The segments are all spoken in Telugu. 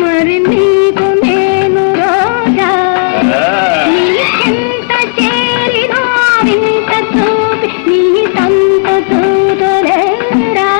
మరి నీకు నేను రోజా నీకెంత చేరినా వింత చూపి నీ సంత చూదులేరా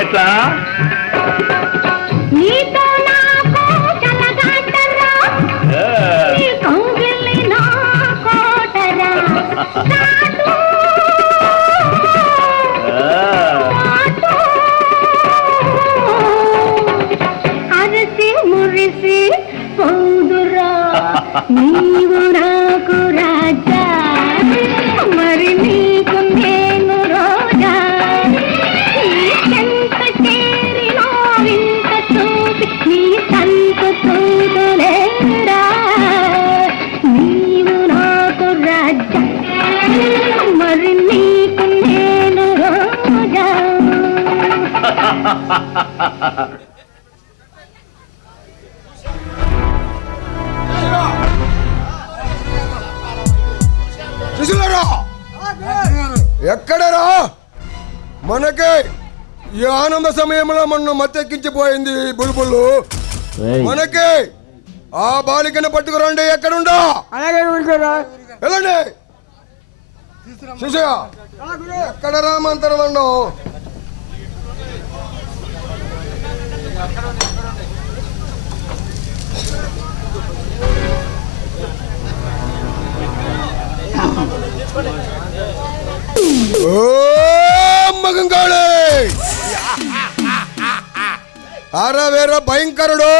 ఎట్లా నీతో నాకు చల్లగాటరా నీ కౌగిలి నా కోటరా అరసి మురిసి పౌదురా నీవు నాకు రాజా మరి నీకు నేను రోజా నీకెంత చేరినా వింత చూపి నీ సంత చూదులేరా నీవు నాకు రాజా మరి నీకు నేను రోజా ఎక్కడరా మనకే ఈ ఆనంద సమయంలో మన మత్తెక్కించిపోయింది బుల్బుల్ మనకే ఆ బాలికను పట్టుకురండి ఎక్కడుండా వెళ్ళండి శిశయ్య ఎక్కడ రామంతరదండం మగంగాళే అరవేర భయంకరుడు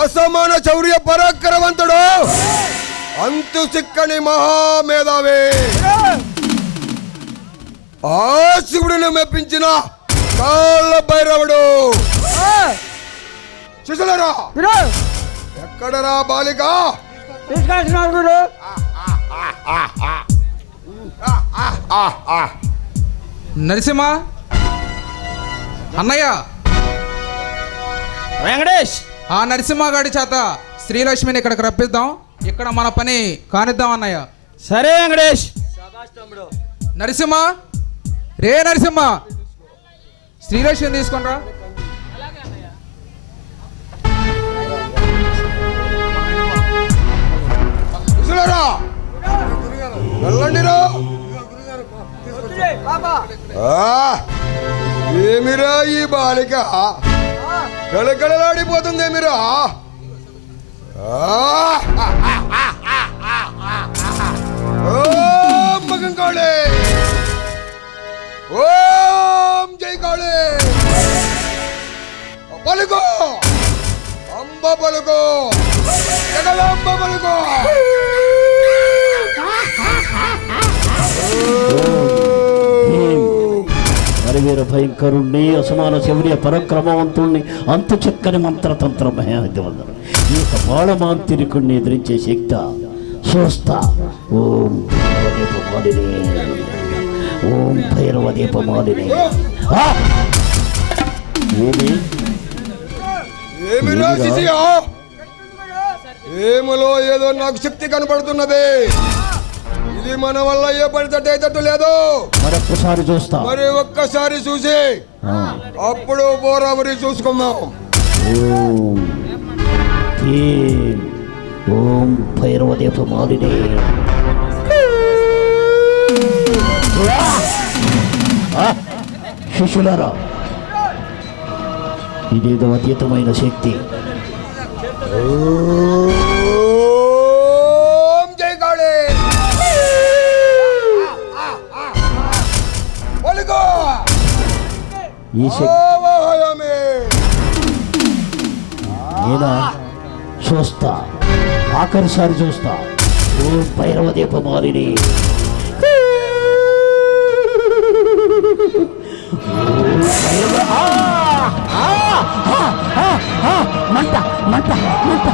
అసమాన శౌర్య పరాక్రమవంతుడు అంతు సిక్కని మహామేధావి ఆ శివుడిని మెప్పించిన కాళ్ళ భైరవుడు శిశులరా ఎక్కడరా బాలిక నరసింహ అన్నయ్య వెంకటేష్ ఆ నరసింహ గారి చేత శ్రీలక్ష్మిని ఇక్కడికి రప్పిద్దాం ఇక్కడ మన పని కానిద్దాం అన్నయ్య సరే వెంకటేష్ నరసింహ రే నరసింహ శ్రీలక్ష్మిని తీసుకొనిరా వెళ్ళండిరా ఏమిరా ఈ బాలిక కళకళలాడిపోతుంది ఏమిరా ఓం మగం కాళే ఓం జై కాళే పలుకో అంబ పలుకో జగదాంబ పలుకో వీర భయంకరుణ్ణి అసమాన శౌర్య పరక్రమవంతుణ్ణి అంతు చక్కని మంత్రతంత్ర మహావిద్యవంతుడు ఈ యొక్క బాలమాంతిరికుణ్ణి ఎదిరించే శక్తి చూస్తా. ఓం భైరవదీపమాలిని ఓం భైరవదీపమాలిని. ఏములో ఏదో నాకు శక్తి కనపడుతున్నది. ఇది మన వల్ల ఏ పడితట్టు లేదు. మరొక్కసారి చూస్తా. మరి ఒక్కసారి చూసి అప్పుడు బోరాబరి చూసుకుందాం. ఓం భైరవదీపమాలిని. శిష్యులారా ఇదేదో అతీతమైన శక్తి. ఓం జై కాళీ. పలుకో. ఈ శక్తి ఆవాహయామి. నేనా చూస్తా, ఆఖరిసారి చూస్తా. ఓ భైరవ దీపమాలిని, మంట మంట మంట.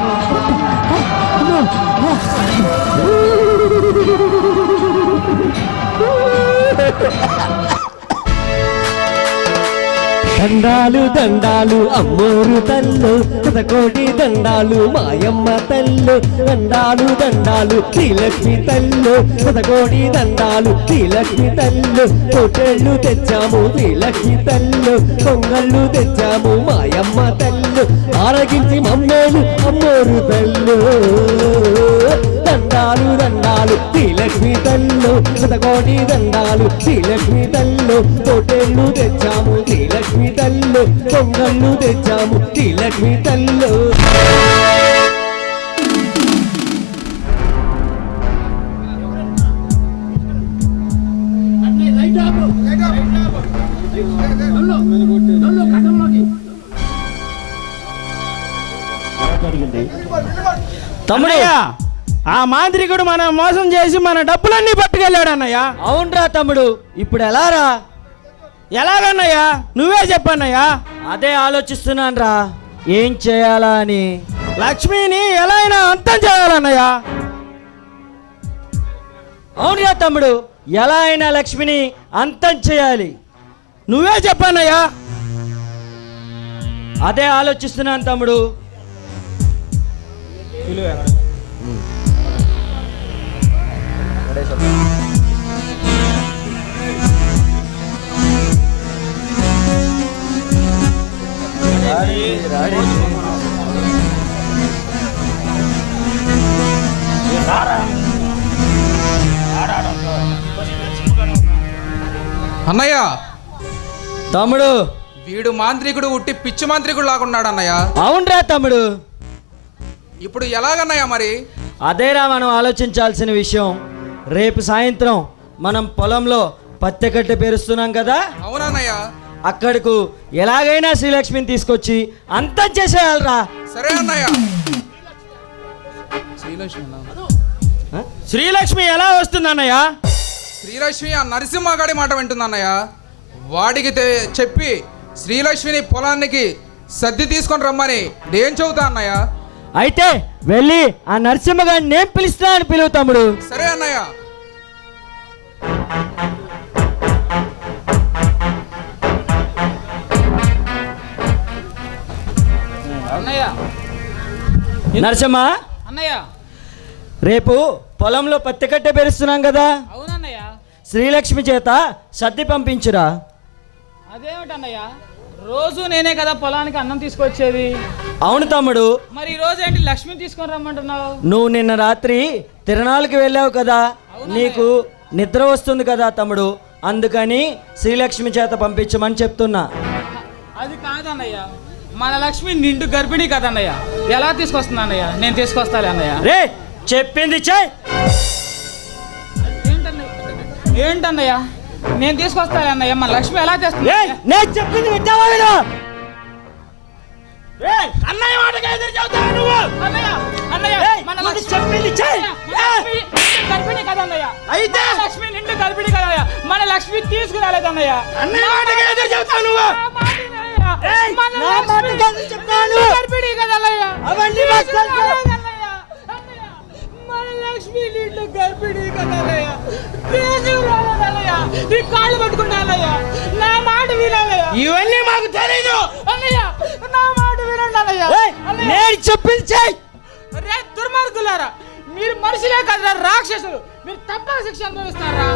దండాలు దండాలు అమ్మోరు తల్లు, శతకోటి దండాలు మాయమ్మ తల్లు. దండాలు దండాలు శ్రీలక్ష్మి తల్లు, శతకోటి దండాలు శ్రీలక్ష్మి తల్లు. పొట్టేళ్ళు తెచ్చాము శ్రీలక్ష్మి తల్లు, పొంగళ్ళు తెచ్చాము మాయమ్మ తల్లు. ఆరగించి మమ్మేలు అమ్మోరు తల్లు. దండాలు దండాలు శ్రీలక్ష్మి తల్లు, శతకోటి దండాలు శ్రీలక్ష్మి తల్లు. పొట్టేళ్ళు తెచ్చాము శ్రీలక్ష్మి తల్లు, పొంగళ్ళు తెచ్చాము శ్రీలక్ష్మి తల్లు. జరిగింది. తమ్ముడయ్య, ఆ మాంత్రికుడు మనం మోసం చేసి మన డబ్బులన్నీ పట్టుకెళ్ళాడు అన్నయ్య. అవునరా తమ్ముడు, ఇప్పుడు ఎలా రా? ఎలాగన్నయ్యా నువ్వే చెప్పన్నయ్యా. అదే ఆలోచిస్తున్నాను రా, ఏం చేయాలా అని. లక్ష్మిని ఎలా అయినా అంతం చేయాలన్నయ్యా. అవునరా తమ్ముడు, ఎలా అయినా లక్ష్మిని అంతం చేయాలి. నువ్వే చెప్పన్నయ్యా. అదే ఆలోచిస్తున్నాను తమ్ముడు. అన్నయ్య, తమ్ముడు, వీడు మాంత్రికుడు ఉట్టి పిచ్చి మాంత్రికుడు లాగున్నాడు అన్నయ్య. అవునరా తమ్ముడు. ఇప్పుడు ఎలాగన్నయ్య మరి? అదేరా మనం ఆలోచించాల్సిన విషయం. రేపు సాయంత్రం మనం పొలంలో పత్తి కట్టె పేరుస్తున్నాం కదా, అవునన్నయ్య. అక్కడకు ఎలాగైనా శ్రీలక్ష్మిని తీసుకొచ్చి అంతం చేసేయాలరా. సరే అన్నయ్య. శ్రీలక్ష్మి ఎలా వస్తుంది అన్నయ్య? శ్రీలక్ష్మి ఆ నరసింహగాడి మాట వింటుంది అన్నయ్య. వాడికి చెప్పి శ్రీలక్ష్మిని పొలానికి సర్ది తీసుకొని రమ్మని నేను చెబుతా అన్నయ్య. అయితే వెళ్ళి ఆ నరసింహ గారిని నేను పిలుస్తా అని పిలువు తమ్ముడు. సరే అన్నయ్య. నరసింహ, అన్నయ్య. రేపు పొలంలో పత్తి కట్టె పేరుస్తున్నాం కదా, అవునన్నయ్య. శ్రీలక్ష్మి చేత సర్ది పంపించురా. అదేమిటన్నయ్య, రోజు నేనే కదా పొలానికి అన్నం తీసుకొచ్చేది. అవును తమ్ముడు, మరి ఈ రోజు ఏంటి లక్ష్మిని తీసుకొని రమ్మంటున్నావు? నువ్వు నిన్న రాత్రి తిరణాలకు వెళ్ళావు కదా, నీకు నిద్ర వస్తుంది కదా తమ్ముడు, అందుకని శ్రీలక్ష్మి చేత పంపించమని చెప్తున్నా. అది కాదన్నయ్య, మన లక్ష్మి నిండు గర్భిణి కదన్నయ్య, ఎలా తీసుకొస్తున్నా అన్నయ్య? నేను తీసుకొస్తాలే అన్నయ్య. రే, చెప్పింది చెయ్. ఏంటన్నయ్య, నేను తీసుకొస్తాలే అన్నయ్య, మన లక్ష్మి ఎలా తెస్తుంది? నేను చెప్పింది వింటావా వినవా? అన్నయ్య మాటగా ఎదురు చెబుతావా నువ్వు? అన్నయ్య, అన్నయ్య, మన లక్ష్మి చెప్పింది చెయ్. గర్భిణి కదన్నయ్య. అయితే లక్ష్మి నిండు గర్భిణి కదన్నయ్య, మన లక్ష్మి తీసుకురాలేదన్నయ్య. అన్నయ్య మాటగా ఎదురు చెబుతావు నువ్వు? గర్భిణి కదన్నయ్య. అవన్నీ మన లక్ష్మి నిండు గర్భిణి కదన్నయ్య, తీసుకురాలేదన్నయ్య. నీ కాళ్ళు పట్టుకున్నానయ్య, నా మాట వినాలయ్య. ఇవన్నీ మాకు తెలీదు అన్నయ్య, నా మాట వినండి అన్నయ్య. నేను చెప్పింది చెయ్. రే దుర్మార్గులారా, మీరు మనుషులే కదరా, రాక్షసులు. మీరు తప్ప శిక్ష అనుభవిస్తారా?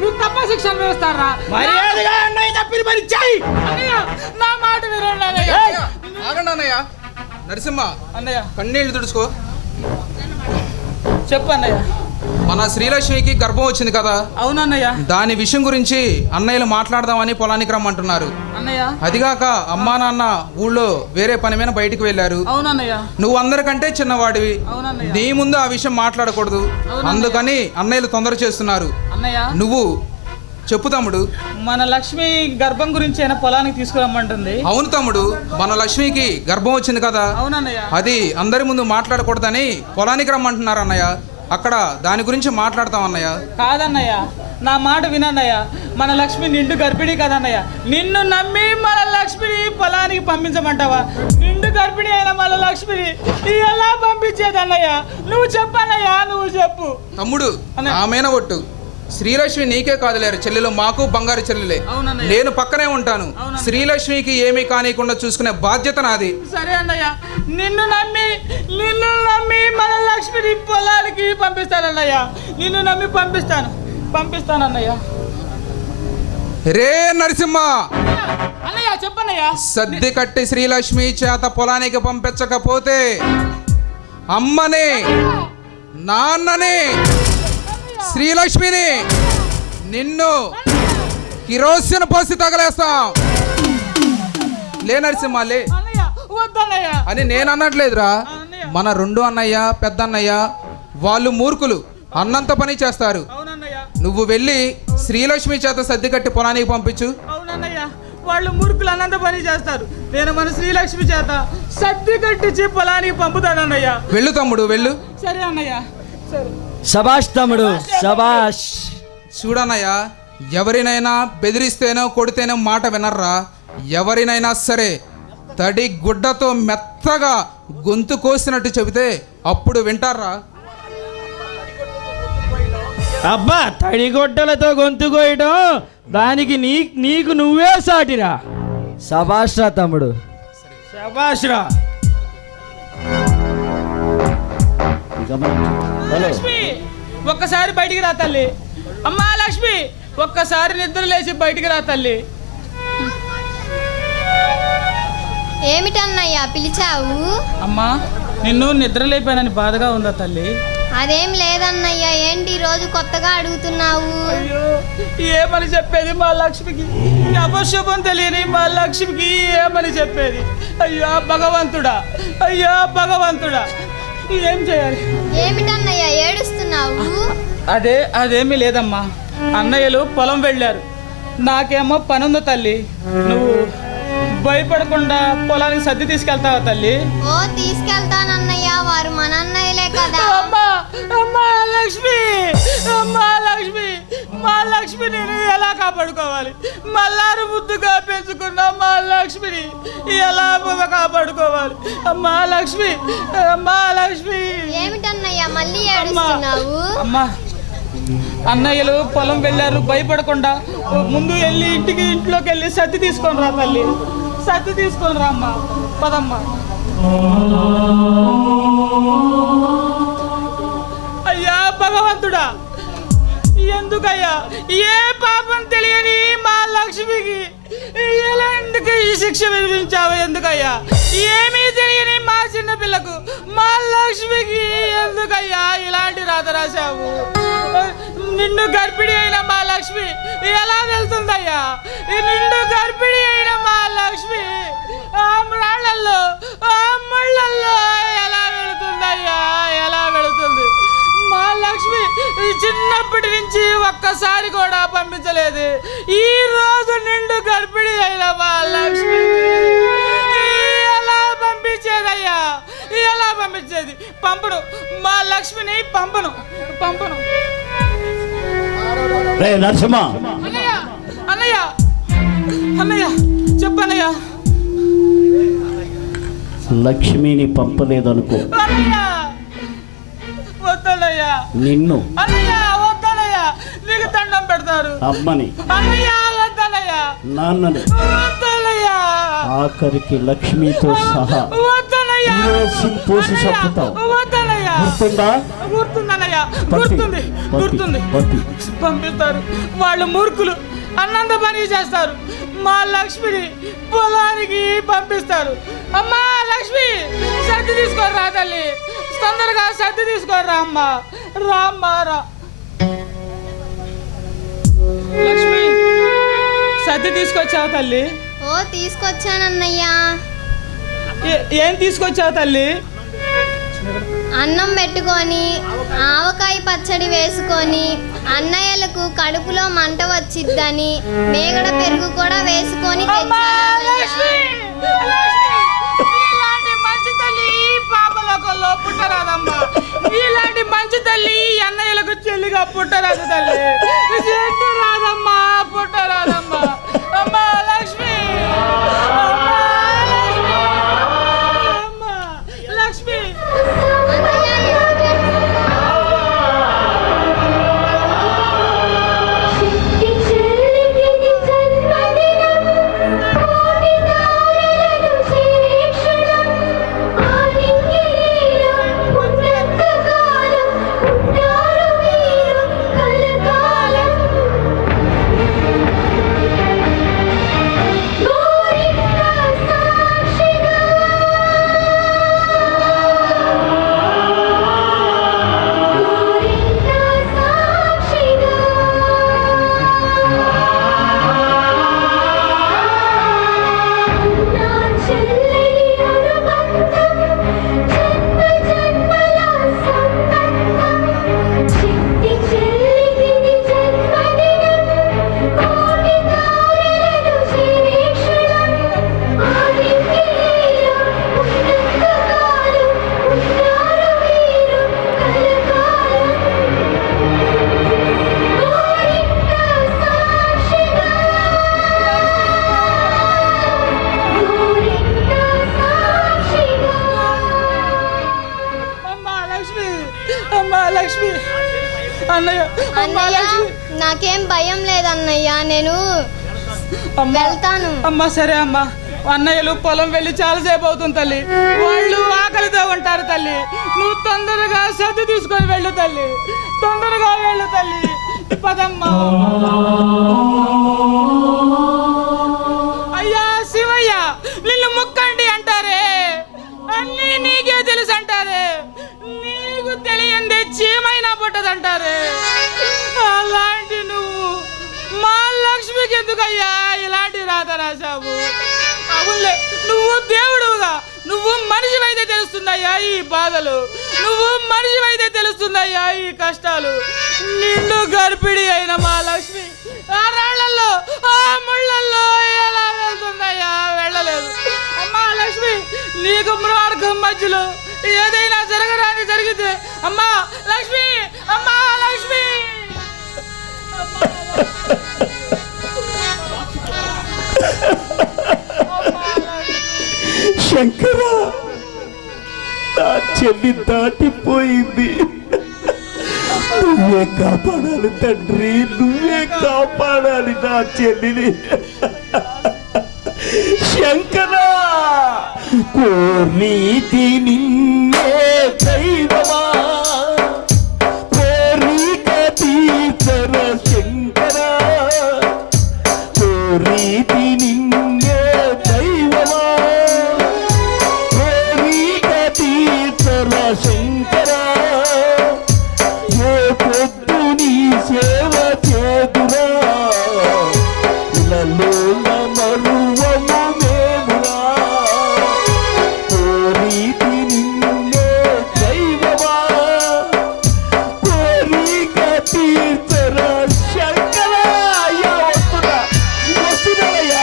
మీరు తప్ప శిక్ష అనుభవిస్తారా? మర్యాదగా అన్నయ్య తప్పిన పని చెయ్. అన్నయ్య, నా మాట వినండి అన్నయ్య. ఆగండి అన్నయ్య. నరసింహ, అన్నయ్య కన్నీళ్లు తుడుచుకో. చెప్పు అన్నయ్య. మన శ్రీలక్ష్మికి గర్భం వచ్చింది కదా, అవునన్నయ్య. దాని విషయం గురించి అన్నయ్యలు మాట్లాడదామని పొలానికి రమ్మంటున్నారు. అన్నయ్య. అదిగాక అమ్మా నాన్న ఊళ్ళో వేరే పని మీద బయటికి వెళ్ళారు. అవునన్నయ్య. నువ్వు అందరికంటే చిన్నవాడివి, అవునన్నయ్య. నీ ముందు ఆ విషయం మాట్లాడకూడదు. అందుకని అన్నయ్యలు తొందర చేస్తున్నారు. అన్నయ్య, నువ్వు చెప్పు తమ్ముడు. మన లక్ష్మి గర్భం గురించి అయినా పొలానికి తీసుకురమ్మంటుంది. అవును తమ్ముడు, మన లక్ష్మికి గర్భం వచ్చింది కదా, అవునన్నయ్య. అది అందరి ముందు మాట్లాడకూడదని పొలానికి రమ్మంటున్నారు అన్నయ్య. అక్కడ దాని గురించి మాట్లాడతాం అన్నయ్య. కాదన్నయ్య, నా మాట వినన్నయ్య. మన లక్ష్మి నిండు గర్భిణి కదన్నయ్య. నిన్ను నమ్మి మన లక్ష్మిని పొలానికి పంపించమంటావా? నిండు గర్భిణి అయిన మన లక్ష్మిని ఎలా పంపించేదన్నయ్య? నువ్వు చెప్పన్నయ్యా, నువ్వు చెప్పు. తమ్ముడు, ఆమెన ఒట్టు. శ్రీలక్ష్మి నీకే కాదులేరు చెల్లెలు, మాకు బంగారు చెల్లెలే. అవునన్నయ్య. నేను పక్కనే ఉంటాను. శ్రీలక్ష్మికి ఏమీ కానికుండా చూసుకునే బాధ్యత నాది. సరే అన్నయ్య, నిన్ను నమ్మి మన లక్ష్మిని పొలానికి పంపిస్తానన్నయ్య. నిన్ను నమ్మి పంపిస్తానన్నయ్య. రే నరసింహ, అన్నయ్య చెప్పన్నయ్య. సర్ది కట్టి శ్రీలక్ష్మి చేత పొలానికి పంపించకపోతే అమ్మని, నాన్నని, శ్రీలక్ష్మిని నిన్ను కిరోసిన్ పోసి తగలేస్తాం. లే నరసింహ లే. అన్నయ్య వద్దన్నయ్య అని నేను అనట్లేదురా. మన రెండు అన్నయ్య, పెద్ద అన్నయ్య వాళ్ళు మూర్ఖులు, అన్నంత పని చేస్తారు. అవునన్నయ్య. నువ్వు వెళ్ళి శ్రీలక్ష్మి చేత సర్ది కట్టి పొలానికి పంపించు. అవునన్నయ్య, వాళ్ళు మూర్ఖులు అన్నంత పని చేస్తారు. నేను మన శ్రీలక్ష్మి చేత సర్ది కట్టించి పొలానికి పంపుతానన్నయ్య. వెళ్ళు తమ్ముడు, వెళ్ళు. సరే అన్నయ్య, సరే. శబాష్ తమ్ముడు, శబాష్. చూడన్నయ్య, ఎవరినైనా బెదిరిస్తేనో కొడితేనో మాట వినర్రా. ఎవరినైనా సరే తడి గుడ్డతో మెత్తగా గొంతు కోసినట్టు చెబితే అప్పుడు వింటారా. అబ్బా, తడిగొడ్డలతో గొంతు కోయడం దానికి నీకు నువ్వే సాటిరా. శబాష్ రా తమ్ముడు, శబాష్రా. లక్ష్మి ఒక్కసారి బయటికి రా తల్లి. అమ్మా లక్ష్మి ఒక్కసారి నిద్ర లేచి బయటికి రా తల్లి. ఏమిటన్నయ్యా పిలిచావు? అమ్మా, నిన్ను నిద్ర లేపానని బాధగా ఉందా తల్లి? అదేం లేదన్నయ్యా, ఏంటి రోజు కొత్తగా అడుగుతున్నావు? అయ్యో, ఏమని చెప్పేది మా లక్ష్మికి? అపశుభం తెలియని మా లక్ష్మికి ఏమని చెప్పేది? అయ్యా భగవంతుడా, అయ్యా భగవంతుడా, ఏం చేయాలి? ఏమిటన్నయ్యా ఏడుస్తున్నావు? అదేమీ లేదమ్మా. అన్నయ్యలు పొలం వెళ్ళారు, నాకేమో పనుంది తల్లి. నువ్వు భయపడకుండా పొలానికి సర్ది తీసుకెళ్తావా తల్లి? ఓ తీసుకెళ్తానన్నయ్యా, వారు మన అన్నయ్యలే కదా. అమ్మా లక్ష్మి, అమ్మా లక్ష్మి, మా లక్ష్మి నేను ఎలా కాపాడుకోవాలి? మల్లారు ముద్దుగా పెంచుకున్న మా లక్ష్మిని ఎలా కాపాడుకోవాలి? అమ్మా లక్ష్మి, అమ్మా లక్ష్మి. ఏమిటన్నయ్యా మళ్ళీ ఏడుస్తున్నావు? అమ్మా, అన్నయ్యలు పొలం వెళ్ళారు, భయపడకుండా ముందు వెళ్ళి ఇంట్లోకి వెళ్ళి సత్తి తీసుకొని రా తల్లి. సత్తి తీసుకొని రా అమ్మా, పదమ్మా. అయ్యా భగవంతుడా, ఎందుకయ్యా ఏ పాపం తెలియని మా లక్ష్మికి ఎలాంటి ఈ శిక్ష విధించావు? ఎందుకయ్యా ఏమీ తెలియని మా చిన్న పిల్లకు మా లక్ష్మికి ఎందుకయ్యా ఇలాంటి రాత రాశావు? నిన్ను గర్భిణి అయిన మా లక్ష్మి ఎలా వెళ్తుందయ్యా? నిన్ను గర్భిణి అయిన మా లక్ష్మి ఆ ముళ్ళల్లో ఎలా వెళుతుందయ్యా? ఎలా వెళుతుంది? మా లక్ష్మి చిన్నప్పటి నుంచి ఒక్కసారి కూడా పంపించలేదు. ఈ రోజు నిండు గర్భిణి అయిన మా లక్ష్మి ఎలా పంపించేదయ్యా? ఎలా పంపించేది? పంపను, మా లక్ష్మిని పంపను. నరసింహ, అన్నయ్య, అన్నయ్య, అన్నయ్య చెప్పన్నయ్య. లక్ష్మిని పంపలేదనుకో, అన్నయ్య వద్దన్నయ్య. నిన్ను అన్నయ్య వద్దన్నయ్య, నీకు దండం పెడతారు. అమ్మని, అన్నయ్య వద్దన్నయ్య, నాన్నని, వద్దన్నయ్య, ఆఖరికి లక్ష్మితో సహా వద్దన్నయ్య, కిరోసిన్ పోసి చంపుతావు. వద్దన్నయ్య. గుర్తుందా? గుర్తుందన్నయ్య, పంపి, గుర్తుంది. పంపిస్తారు. వాళ్ళు మూర్ఖులు, అన్నంత పని చేస్తారు. మా లక్ష్మిని పొలానికి పంపిస్తారు. అమ్మా లక్ష్మి, సర్ది తీసుకొని రా తల్లి, తొందరగా సర్ది తీసుకోరా అమ్మా. రా అమ్మా రా. లక్ష్మి సర్ది తీసుకొచ్చావు తల్లి? ఓ తీసుకొచ్చానన్నయ్యా. ఏం తీసుకొచ్చావు తల్లి? అన్నం పెట్టుకొని ఆవకాయ పచ్చడి వేసుకొని అన్నయ్యలకు కడుపులో మంట వచ్చిద్దని మేగడ పెరుగు కూడా వేసుకొని లక్ష్మి, ఇలాంటి మంచి తల్లి పాపలోకంలో పుట్టరాదమ్మా. ఇలాంటి మంచి తల్లి అన్నయ్యలకు చెల్లిగా పుట్టరాదు తల్లి. రాదమ్మా, పుట్టరాదమ్మా. అమ్మా లక్ష్మి, అమ్మా లక్ష్మి. లక్ష్మి అన్నయ్య, అన్నయ్య నాకేం భయం లేదన్నయ్య, నేను వెళ్తాను. అమ్మా సరే అమ్మా. అన్నయ్యలు పొలం వెళ్ళి చాలాసేపు అవుతుంది తల్లి. వాళ్ళు ఆకలితో ఉంటారు తల్లి. నువ్వు తొందరగా సర్ది తీసుకొని వెళ్ళు తల్లి. తొందరగా వెళ్ళు తల్లి. పదమ్మా. అయ్యా శివయ్య, నిన్ను ముక్కండి అంటారే, అన్నీ నీకే తెలుసు అంటారే. నీకు తెలియందే చీమైనా పుట్టదంటారే. అలాంటి నువ్వు మా లక్ష్మికి ఎందుకయ్యా ఇలాంటి రాత రాశావు? అవునులే, నువ్వు దేవుడుగా, నువ్వు మనిషివైతే తెలుస్తుందయ్యా ఈ బాధలు, నువ్వు మనిషివైతే తెలుస్తుందయ్యా ఈ కష్టాలు. నిన్ను గర్భిణి అయిన మా లక్ష్మి ఆ రాళ్లలో ఆ ముళ్ళల్లో ఎలా వెళ్తుందయ్యా? వెళ్ళలేదు. అమ్మా లక్ష్మి, నీకు మార్గం మధ్యలో ఏదైనా జరగడానికి జరిగితే అమ్మా లక్ష్మి, అమ్మా లక్ష్మి. శంకర, నా చెల్లి దాటిపోయింది. నువ్వే కాపాడాలి తండ్రి, నువ్వే కాపాడాలి నా చెల్లిని. శంకర, కోరితి నిన్నే దైవమా, కోరిక తీర్చర శంకర, కోరితి నిన్నే దైవమా, కోరిక తీర్చర శంకర, ఏ పొద్దు నీ సేవ చేదురా, ఇలలో మరువము మేమురా, కోరితి నిన్నే దైవమా, కోరిక తీర్చరా శంకర. అయ్యా వస్తున్నానయ్యా.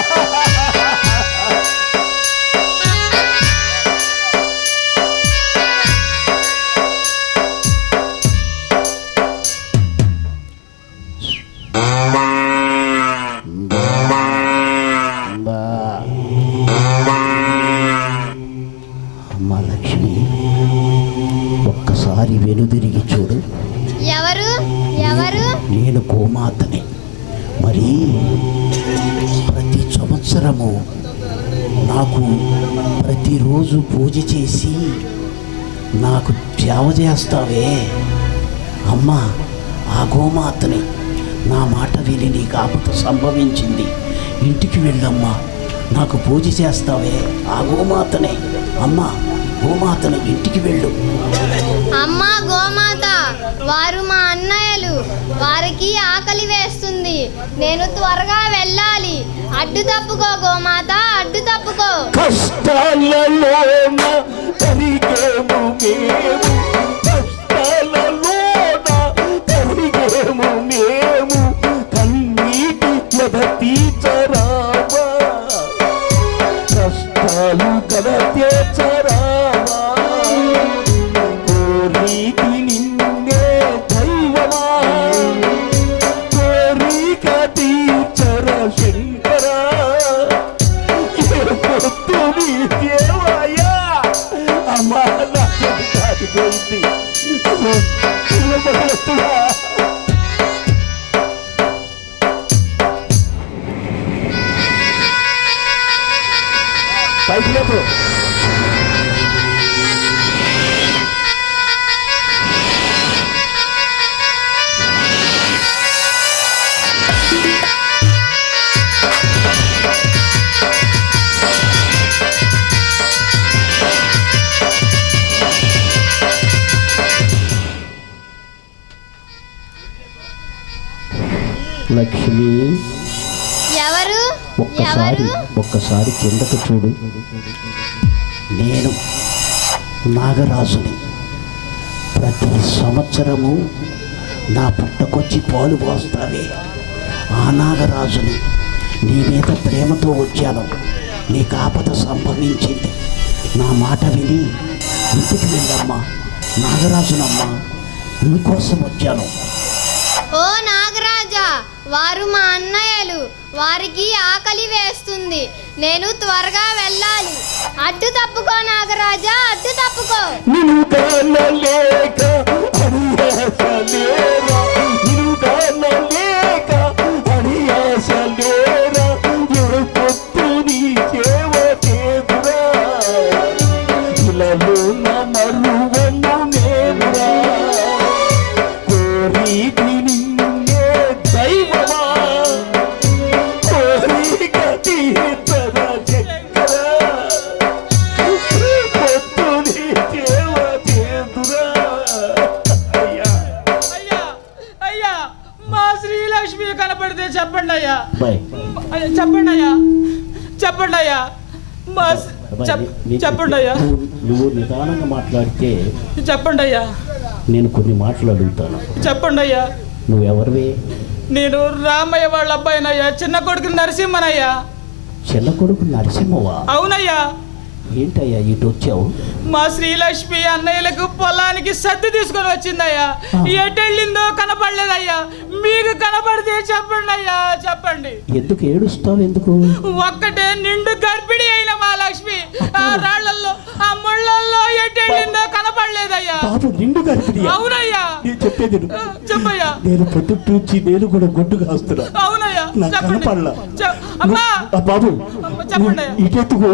అమ్మా లక్ష్మి, ఒక్కసారి వెనుదిరిగి చూడు. ఎవరు ఎవరు? నేను గోమాతని. మరి ప్రతి సంవత్సరము నాకు ప్రతిరోజు పూజ చేసి నాకు సేవ చేస్తావే అమ్మా, ఆ గోమాతని. నా మాట విని నీకు ఆపద సంభవించింది, ఇంటికి వెళ్ళమ్మా, నాకు పూజ చేస్తావే ఆ గోమాతనే అమ్మా. గోమాతను ఇంటికి వెళ్ళు. అమ్మా గోమాత, వారు మా అన్నయ్యలు, వారికి ఆకలి వేస్తుంది, నేను త్వరగా వెళ్ళాలి. అడ్డు తప్పుకో గోమాత, అడ్డు తప్పుకో. కష్టాలలోన తరిగేము మేము, కష్టాలలోన తరిగేము మేము, కన్నీటి వ్యధ తీర్చరావా, కష్టాలు కథ తీర్చరావా, కోరిక నిన్నే దైవమా, కోరిక తీర్చర శంకరా, పొత్తు నీ దేవయ్యా. అమ్మా నా దాటిపోయింది. పైకి లేపు. లక్ష్మి, ఎవరు ఒక్కసారి కిందకు చూడు. నేను నాగరాజుని. ప్రతి సంవత్సరము నా పుట్టకొచ్చి పాలు పోస్తావే, ఆ నాగరాజుని. నీ మీద ప్రేమతో వచ్చాను, నీకు ఆపద సంభవించింది. నా మాట విని ఇంటికి వెళ్ళమ్మా. నాగరాజునమ్మా, నీకోసం వచ్చాను. ఓ నాగరాజా, వారు మా అన్నయ్యలు, వారికి ఆకలి వేస్తుంది, నేను త్వరగా వెళ్ళాలి. అడ్డు తప్పుకో నాగరాజా, అడ్డు తప్పుకో. నిన్ను కానలేక అడియాసలేరా, నిన్ను కానలేక అడియాసలేరా, ఎవరు పొత్తు నీ సేవ చేదురా, ఇలాలో నా మరువను నేనురా, కోరిక నిన్నే దైవమా, కోరిక తీర్చర శంకరా, పొత్తు నీ సేవ చేదురా. అయ్యా అయ్యా అయ్యా, మా శ్రీలక్ష్మి కనపడితే చెప్పండి అయ్యా. బాయ్. అయ్యా చెప్పండి అయ్యా, చెప్పండి అయ్యా. మా చెప్పండి అయ్యా, నువ్వు నిదానంగా మాట్లాడితే చెప్పండి అయ్యా, నేను కొన్ని మాటలు అడుగుతాను. చెప్పండి అయ్యా. నువ్వెవరివే? నేను రామయ్య వాళ్ళ అబ్బాయినయ్యా, చిన్న కొడుకు నరసింహనయ్యా. చిన్న కొడుకు నరసింహవా? అవునయ్యా. ఏంటయ్యా ఇటు వచ్చావు? మా శ్రీలక్ష్మి అన్నయ్యలకు పొలానికి సద్ది తీసుకొని వచ్చిందయ్యా. ఎటెళ్ళిందో కనపడలేదయ్యా, మీకు కనపడితే చెప్పండి అయ్యా, చెప్పండి. ఎందుకు ఏడుస్తావు? ఎందుకు? ఒక్కటే నిండు గర్భిణి అయిన మా లక్ష్మి ఆ రాళ్లలో, ఆ ముళ్ళల్లో ఎటెళ్ళిందో కనపడలేదయ్యా. బాబు నిండు గర్భిణి? అవునయ్యా. నేను చెప్పేది చెప్పయ్యా. నేను పొద్దుటి నుంచి నేను కూడా గొడ్డు కాస్తున్నా. అవునయ్యా, నాకు చెప్పండి. కనపడలా. అమ్మా బాబు చెప్పండి. ఇటెత్తుకో,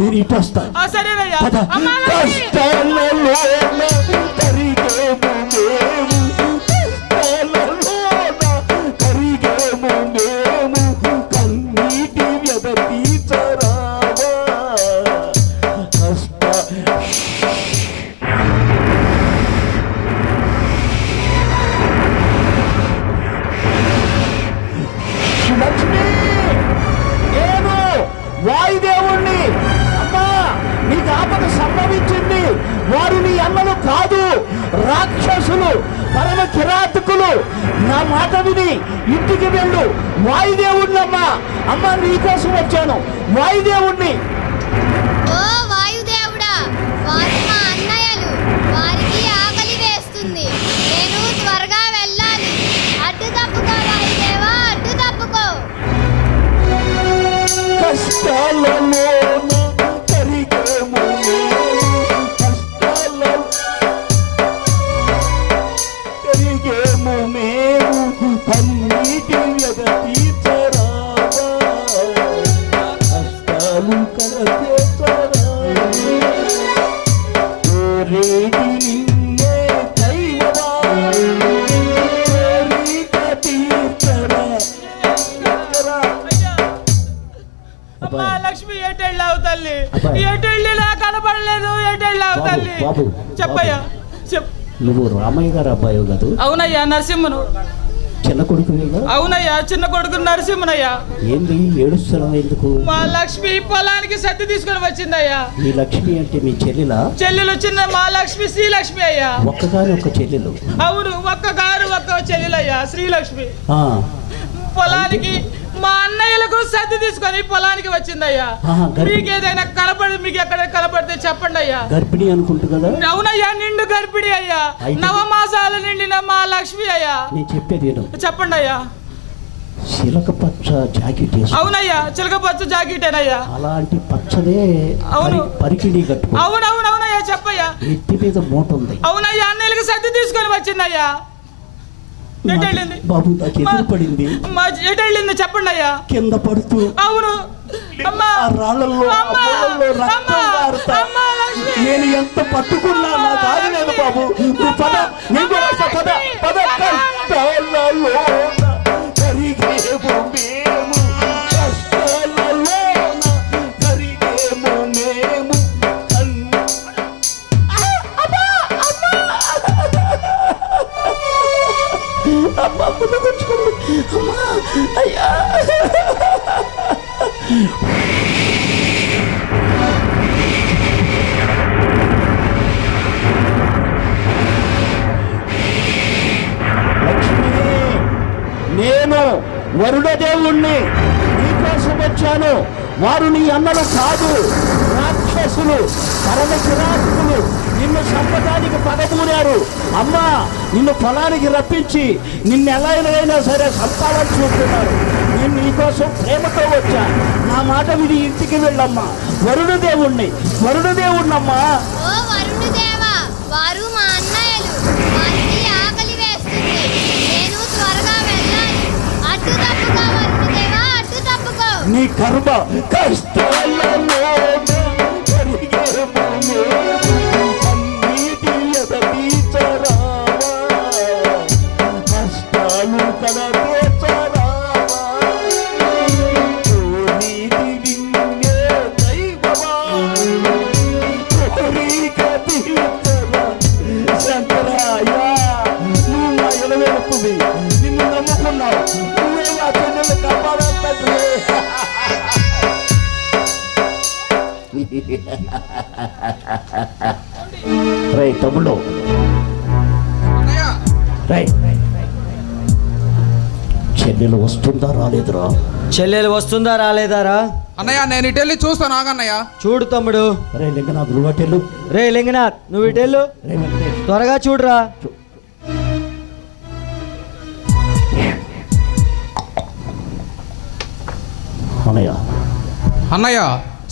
నేను ఇటు వస్తా. సరేనయ్యా. పద. అమ్మా లక్ష్మి. కష్టాలలోన కరిగేము మేము, కష్టాలలోన కరిగేము మేము, కన్నీటి వ్యధ తీర్చరావా, లక్ష్మి, నేను వాయుదేవుణ్ణి. అమ్మా, నీకు ఆపద సంభవించింది. వారు నీ అన్నలు కాదు, రాక్షసులు, పరమ కిరాతకులు. నా మాట విని ఇంటికి వెళ్ళు. వాయుదేవుణ్ణి అమ్మా. అమ్మా, నీకోసం వచ్చాను, వాయుదేవుణ్ణి. ఓ వాయుదేవుడా, వారు మా అన్నయ్యలు, వారికి ఆకలి వేస్తుంది, నేను త్వరగా వెళ్ళాలి. అడ్డు తప్పుకో వాయుదేవా, అడ్డు తప్పుకో. కష్టాలలోన కరిగేము మేము, కరిగేము మేము, కన్నీటి వ్యధ తీర్చరావా, కష్టాలు కలచేసరావా, కోరేది నిన్నే దైవమా, కోరిక తీర్చరా. అమ్మా లక్ష్మి ఎటెళ్ళావు తల్లి, అబ్బాయి. ఎటెళ్ళినా కనపడలేదు, ఎటెళ్ళావు బాబు, తల్లి. బాబు, చెప్పయ్యా చెప్పు. నువ్వు రామయ్య గారు అబ్బాయి కాదు? అవునయ్యా నరసింహను. చిన్న కొడుకు వీళ్ళ? అవునయ్యా చిన్న కొడుకు నరసింహనయ్యా. ఏంది ఏడుస్తున్నావు ఎందుకు? మా లక్ష్మి పొలానికి సర్ది తీసుకొని వచ్చిందయ్యా. మీ లక్ష్మి అంటే మీ చెల్లెలా? చెల్లెలు చిన్న మా లక్ష్మి శ్రీలక్ష్మి అయ్యా. ఒక్కగాని ఒక చెల్లెలు? అవును, ఒక్క గారు ఒక్క చెల్లెలయ్యా శ్రీలక్ష్మి. ఆ, పొలానికి మా అన్నయ్యలకు సర్ది తీసుకొని పొలానికి వచ్చిందయ్యా. ఆహా, మీకు ఏదైనా కనపడి, మీకు ఎక్కడ కనపడితే చెప్పండి అయ్యా. గర్భిణి అనుకుంటు కదా? అవునయ్యా నిండు గర్భిణి అయ్యా, అయితే- నవమాసాలు నిండిన మా లక్ష్మి అయ్యా. నేను చెప్పేది విను. చెప్పండి అయ్యా. చిలక పచ్చ జాకెట్ వేసు. అవునయ్యా చిలకపచ్చ జాకెటేనయ్యా. అలాంటి పచ్చదే అవును. పరికిణి కట్టుకో. అవునవునవునయ్యా చెప్పయ్యా. ఎత్తి మీద మూట ఉంది. అవునయ్యా అన్నయ్యలకు సర్ది తీసుకొని వచ్చిందయ్యా. ఎటెళ్ళింది బాబు నాకు ఎదురు పడింది. మా ఎటెళ్ళింది చెప్పండి అయ్యా. కింద పడుతూ అవును అమ్మా, ఆ రాళ్ళల్లో ఆ అమ్మా, పొలంలో రక్తం అమ్మా, కారుతా. అమ్మా లక్ష్మి. నేను ఎంత పట్టుకున్నా నాకు ఆగలేదు బాబు. నువ్వు పద, నేను కూడా వస్తా, పద పద. కష్టాలలో కరిగేము మేము, కష్టాలలో కరిగేము మేము. అమ్మా ముందు కూర్చోండి. అమ్మా అయ్యా. లక్ష్మి, నేను వరుణదేవుణ్ణి నీకోసం వచ్చాను. వారు నీ అన్నలు కాదు, రాక్షసులు, పరమ కిరాతకులు. నిన్ను చంపడానికి పగబూరారు. అమ్మా నిన్ను పొలానికి రప్పించి నిన్ను ఎలాగైనా సరే చంపాలని చూస్తున్నారు. నేను నీకోసం ప్రేమతో వచ్చా. నా మాట విని ఇంటికి వెళ్ళమ్మా. వరుణదేవుణ్ణమ్మా. ఓ వరుణదేవా, వారు మా అన్నయ్యలు, వారికి ఆకలి వేస్తుంది. నేను త్వరగా వెళ్ళాలి. అటు తప్పుకో వరుణదేవా, అటు తప్పుకో. నీ కర్మ కష్టాలలో కరిగేము మేము, అన్నిటి ఎదతీర్చరావా. కష్టాలు కడతీర్చరావా. కోరిది నిన్నే దైవమా, కోరిక తీర్చరా. శంకరాయ, నువ్వు మా ఎలవేలుతుంది. నిన్ను నమ్ముకున్నావు. నువ్వే మా చెల్లెలు కాపాడాలి. రై తమ్ముడు, అన్నయ్య రై చెల్లెలు వస్తుందా రాలేదురా? చెల్లెలు వస్తుందా రాలేదారా? అన్నయ్య నేను ఇటు వెళ్ళి చూస్తాను ఆగన్నయ్య. చూడు తమ్ముడు. రే లింగనాథ్ నువ్వు అటెళ్ళు. రే లింగనాథ్ నువ్వు ఇటెళ్ళు, రే వెంకటేష్ త్వరగా చూడురా. అన్నయ్య అన్నయ్య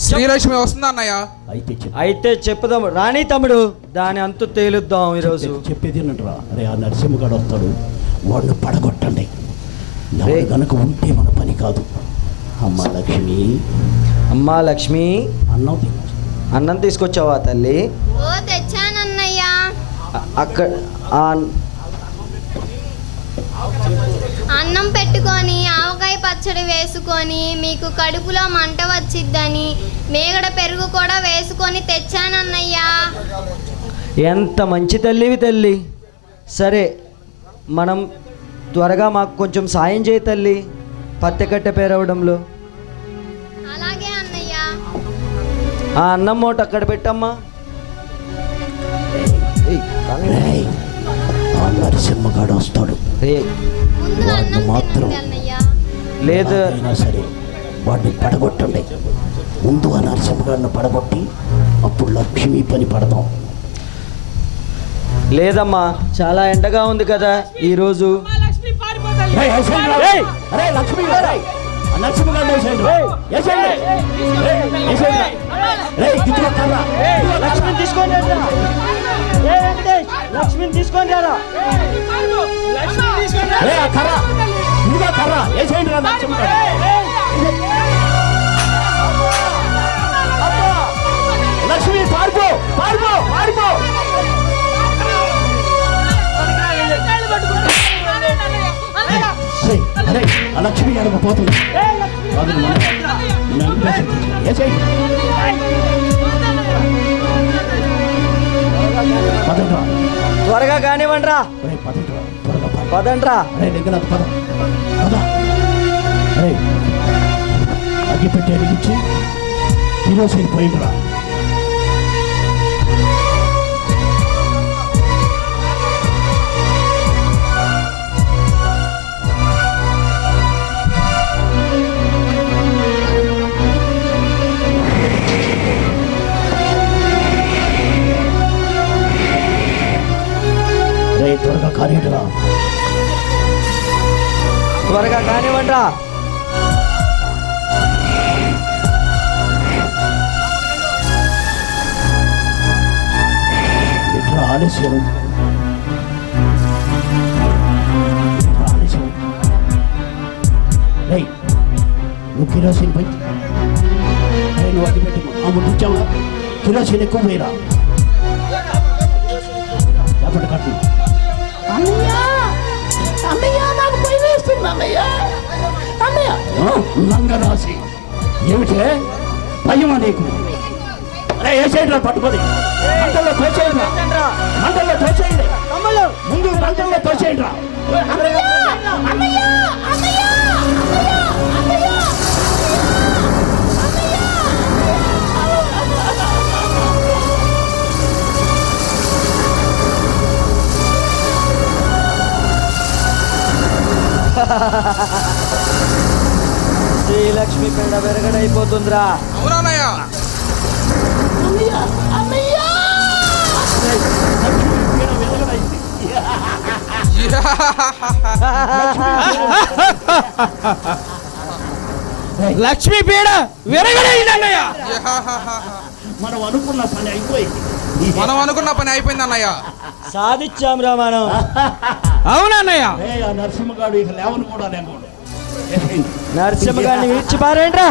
శ్రీలక్ష్మి వస్తుందా అన్నయ్య? అయితే చెప్పు. అయితే చెప్పుదాం రాణి తమ్ముడు, దాని అంతు తేలుద్దాం ఈరోజు. చెప్పేది రా. రే ఆ నరసింహగాడు వస్తాడు, వాడిని పడగొట్టండి. ఎవరు గనక ఉంటే మన పని కాదు. అమ్మ లక్ష్మి, అమ్మా లక్ష్మి, అన్నం తిను. అన్నం తీసుకొచ్చావా తల్లి? ఓ తెచ్చానన్నయ్యా. అక్కడ అన్నం పెట్టుకొని ఆవకాయ పచ్చడి వేసుకొని మీకు కడుపులో మంట వచ్చిద్దని మేగడ పెరుగు కూడా వేసుకొని తెచ్చానన్నయ్యా. ఎంత మంచి తల్లివి తల్లి. సరే మనం త్వరగా మాకు కొంచెం సాయం చేయి తల్లి, పత్తి కట్టె పేరవడంలో. అలాగే అన్నయ్యా. ఆ అన్నం మూట అక్కడ పెట్టమ్మా. రేయ్, ఆ నరసింహగాడు వస్తాడు. ముందు వాడిని అన్నం మాత్రం తినండి అన్నయ్యా. లేదు అయినా సరే వాడిని పడగొట్టండి. ముందు ఆ నరసింహగాడిని పడగొట్టి అప్పుడు లక్ష్మి పని పడదాం. లేదమ్మా, చాలా ఎండగా ఉంది కదా ఈరోజు. మా లక్ష్మి పారిపోతాలి. రేయ్, వేసేయండి రా. రేయ్! రేయ్, లక్ష్మి రేయ్, ఆ నరసింహగాడిని వేసేయండి రా. వేసేయండి. రేయ్, వేసేయండి రా. రేయ్, ఇదిగో కర్ర. ఇదిగో లక్ష్మి. లక్ష్మిని తీసుకొని రా. ఏ వెంకటేష్, లక్ష్మిని తీసుకొని రా. లక్ష్మి తీసుకొని రా. రేయ్, ఆ కర్ర. ఇదిగో కర్ర. వేసేయండి రా నరసింహగాడు. లక్ష్మి పారిపో, పారిపో, పారిపో. రేయ్, రేయ్, ఆ లక్ష్మి ఎడమ పోతుంది. త్వరగా కానివ్వండి రా. పదండి రా. అగ్గి పెట్టి అడిగించి కిరోసిన్ పోయిందిరా. త్వరగా కానిరా. త్వరగా కానివ్వండి రా. ఆలస్యం నువ్వు కిరోసిన్ పోయి నువ్వు అగ్గి పెట్టు. ముట్టించావా? కిరోసిన్ ఎక్కువ పోయిరా. చెప్పండి కట్టు. లంగరాశి ఏమిటే భయమా నీకు? అరే ఏ సైడ్రా పట్టుకొని మంటల్లో తోచేయండి. మంటల్లో తోచేయండి. ముందు మంటల్లో తోచేయండి. శ్రీలక్ష్మి పెండ వెరగడైపోతుందిరా. అవునన్నయ్య. లక్ష్మీ పీడ విరగడైందన్నయ్య. మనం అనుకున్న పని అయిపోయింది. అన్నయ్య. సాధించాంరా మనం. అవునన్నయ్య. నరసింహగాడు ఇక లేవను కూడా లేకుండా నరసింహ గారిని విడిచి పారేంట్రా.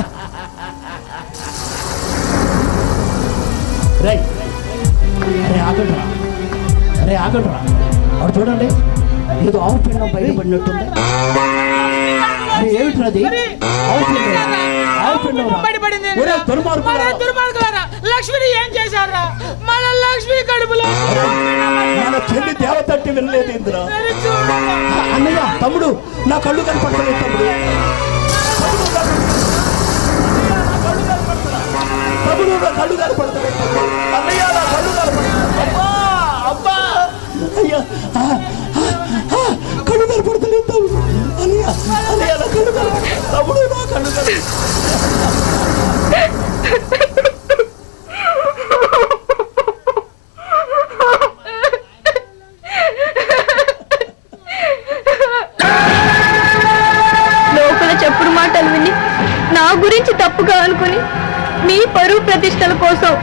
అరే ఆగండ్రా. అరే ఆగండ్రా. అక్కడ చూడండి ఏదో ఆవు పిండం బయటపడినట్టుంది. ఏమిట్రా అది? ఆవు పిండం లక్ష్మిని ఏం చేశారా? మన లక్ష్మి కడుపులో మన చెల్లి దేవతట్టి వినలేదు ఇందులో. అన్నయ్య తమ్ముడు నా కళ్ళు కనపడలేదు. తమ్ముడు నా కళ్ళు కనపడతాయి. అన్నయ్య నా కళ్ళు కనపడతాయి. అబ్బా అయ్యా కళ్ళు కనపడతలేదు. తమ్ముడు అన్నయ్య అన్నయ్య నా కళ్ళు కనపడతాయి. తమ్ముడు నా కళ్ళు కనపడతాయి. చెప్పుడు మాటలు విని నా గురించి తప్పుగా అనుకుని మీ పరువు ప్రతిష్టల కోసం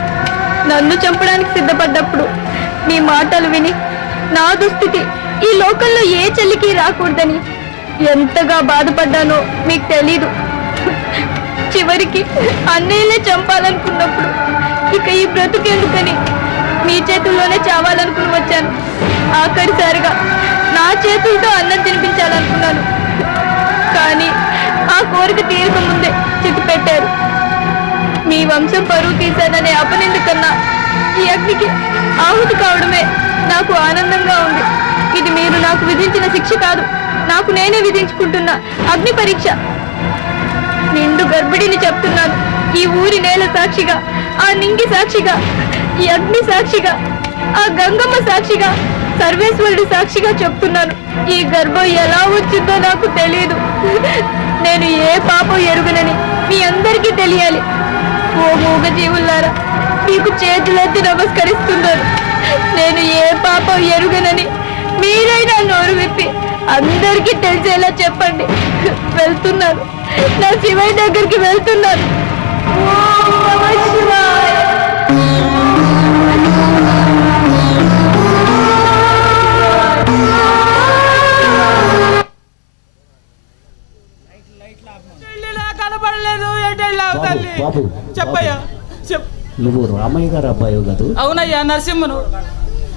నన్ను చంపడానికి సిద్ధపడ్డప్పుడు మీ మాటలు విని నా దుస్థితి ఈ లోకంలో ఏ చెల్లికి రాకూడదని ఎంతగా బాధపడ్డానో మీకు తెలీదు. చివరికి అన్నయ్యలే చంపాలనుకున్నప్పుడు ఇక ఈ బ్రతుకెందుకని మీ చేతుల్లోనే చావాలనుకుని వచ్చాను. ఆఖరిసారిగా నా చేతులతో అన్నం తినిపించాలనుకున్నాను. కానీ ఆ కోరిక తీరక ముందే చిక్కు పెట్టారు. మీ వంశం పరువు తీశాననే అపనింద కన్నా ఈ అగ్నికి ఆహుతి కావడమే నాకు ఆనందంగా ఉంది. ఇది మీరు నాకు విధించిన శిక్ష కాదు, నాకు నేనే విధించుకుంటున్న అగ్ని పరీక్ష. నిండు గర్భిణిని చెప్తున్నాను. ఈ ఊరి నేల సాక్షిగా, ఆ నింగి సాక్షిగా, ఈ అగ్ని సాక్షిగా, ఆ గంగమ్మ సాక్షిగా, సర్వేశ్వరుడి సాక్షిగా చెప్తున్నాను. ఈ గర్భం ఎలా వచ్చిందో నాకు తెలియదు. నేను ఏ పాపం ఎరుగనని మీ అందరికీ తెలియాలి. ఓ మూగ జీవులారా, మీకు చేతులెత్తి నమస్కరిస్తున్నాను. నేను ఏ పాపం ఎరుగనని మీరైనా నోరు విప్పి అందరికీ తెలిసేలా చెప్పండి. వెళ్తున్నాను, నా శివయ్య దగ్గరికి వెళ్తున్నాను. ఓం నమః శివాయ. కనపడలేదు. బాబు చెప్పయ్యా. నువ్వు రామయ్య గారు అబ్బాయి కాదు? అవునయ్యా, నరసింహను.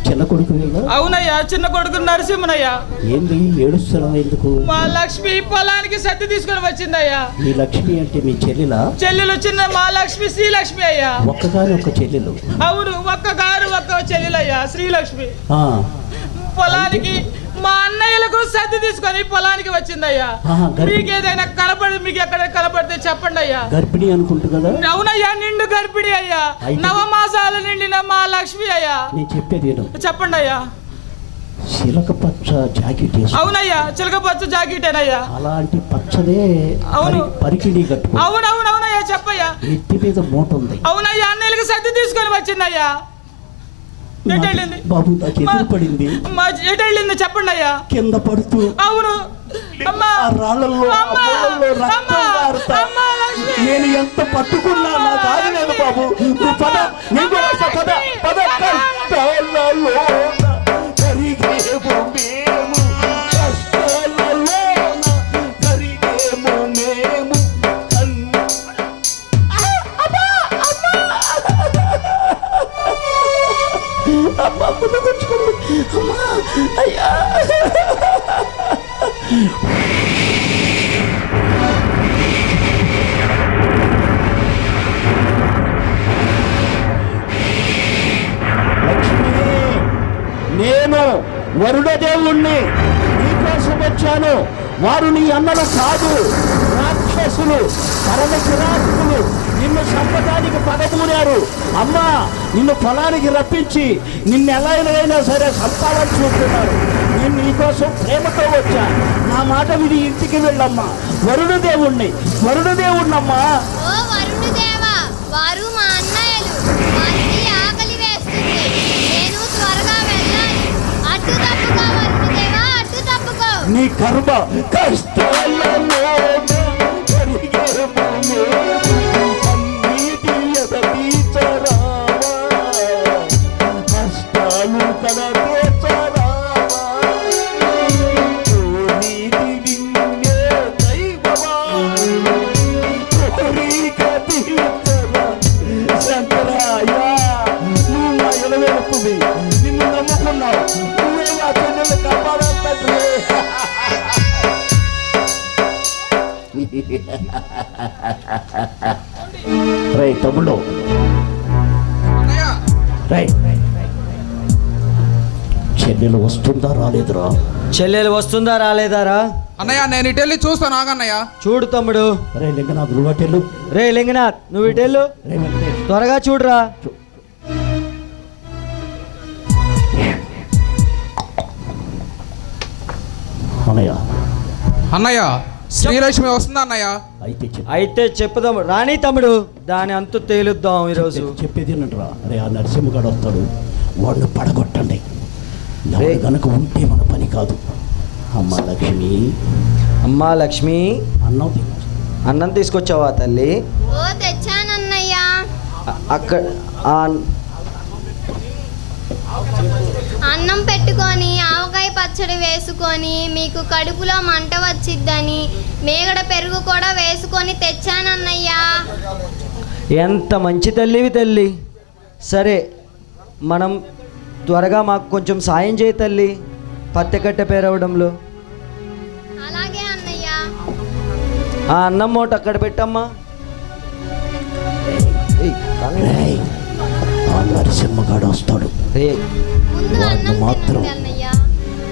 చిన్న కొడుకు అవునయ్యా, చిన్న కొడుకు నరసింహనయ్యా. ఏంది ఏడుస్తున్నావు ఎందుకు? మా లక్ష్మి పొలానికి సత్తి తీసుకొని వచ్చిందయ్యా. మీ లక్ష్మి అంటే మీ చెల్లెలా? చెల్లెలు చిన్న మా లక్ష్మి శ్రీలక్ష్మి అయ్యా. ఒక్కగాని ఒక్క చెల్లెలు? అవును, ఒక్క చెల్లెలయ్యా శ్రీలక్ష్మి. ఆ, పొలానికి మా అన్నయ్యలకు సర్ది తీసుకొని పొలానికి వచ్చిందయ్యా. మీకు ఏదైనా మీకు ఎక్కడ కనపడితే చెప్పండి అయ్యా. గర్భిణి అనుకుంటు కదా? అవునయ్యా, నిండు గర్భిణి అయ్యా. నవమాసాలు నిండిన మా లక్ష్మి అయ్యా. నేను చెప్పేది చెప్పండి అయ్యా. చిలక పచ్చ జాకెట్. అవునయ్యా, చిలక పచ్చ జాకెటేనయ్యా. అలాంటి పచ్చదే పరికిణి కట్టు. అవునయ్యా, చెప్పయ్యా. ఎత్తి మీద మూట ఉంది. అవునయ్యా, అన్నయ్యకి సర్ది తీసుకొని వచ్చిందయ్యా. బాబు నాకు ఎదురు పడింది. ఎటెళ్ళింది చెప్పండి అయ్యా. కింద పడుతూ. అవును, రాళ్ళల్లో నేను ఎంత పట్టుకున్నా నాకు ఆగలేదు బాబు. నువ్వు పద, నేను కూడా వస్తా. పద పద. అమ్మా ముందుకొచ్చుకోండి. అమ్మా అయ్యా. నేను వరుణదేవుణ్ణి నీకోసం వచ్చాను. వారు నీ అన్నలు కాదు, రాక్షసులు, పరమ కిరాతకులు. నిన్ను చంపడానికి పగబూరారు. అమ్మా, నిన్ను పొలానికి రప్పించి నిన్ను ఎలాగైనా సరే చంపాలని చూస్తున్నారు. నేను నీకోసం ప్రేమతో వచ్చా. నా మాట విని ఇంటికి వెళ్ళమ్మా. వరుణదేవుణ్ణమ్మా. ఓ వరుణదేవా, వారు మా అన్నయ్యలు. వారికి ఆకలి వేస్తుంది. నేను త్వరగా వెళ్ళాలి. అడ్డు తప్పుకో వరుణదేవా, అడ్డు తప్పుకో. నీ కర్మ కష్టాలలో నిన్ను నమ్ముకున్నావు. నువ్వే నా చెల్లెలు కాపాడాలి. రై తమ్ముడు, రై చెల్లెలు వస్తుందా రాలేదురా? చెల్లెలు వస్తుందా రాలేదారా? అన్నయ్య, నేను ఇటు వెళ్ళి చూస్తాను. ఆగన్నయ్య. చూడు తమ్ముడు. రే లింగనాథ్, నువ్వు అటెళ్ళు. రే లింగనాథ్, నువ్వు ఇటెళ్ళు. రే వెంకటేష్, త్వరగా చూడురా. అన్నయ్య, శ్రీలక్ష్మి వస్తుందా అన్నయ్య? అయితే చెప్పుదాం రాణి తమ్ముడు, దాని అంతు తేలుద్దాం ఈరోజు. చెప్పేది రా. అరే ఆ నరసింహగాడు వస్తాడు, వాడిని పడగొట్టండి. ఎవరు గనక ఉంటే మన పని కాదు. అమ్మా లక్ష్మి, అమ్మా లక్ష్మి, అన్నం తీసుకొచ్చావా తల్లి? ఓ తెచ్చానన్నయ్యా. అక్కడ అన్నం పెట్టుకొని ఆవకాయ పచ్చడి వేసుకొని మీకు కడుపులో మంట వచ్చిద్దని మేగడ పెరుగు కూడా వేసుకొని తెచ్చానన్నయ్యా. ఎంత మంచి తల్లివి తల్లి. సరే, మనం త్వరగా మాకు కొంచెం సాయం చేయి తల్లి, పత్తెకట్టె పేరవడంలో. అలాగే అన్నయ్య. ఆ అన్నం మూట అక్కడ పెట్టమ్మా. నరసింహగాడు వస్తాడు. వాడిని మాత్రం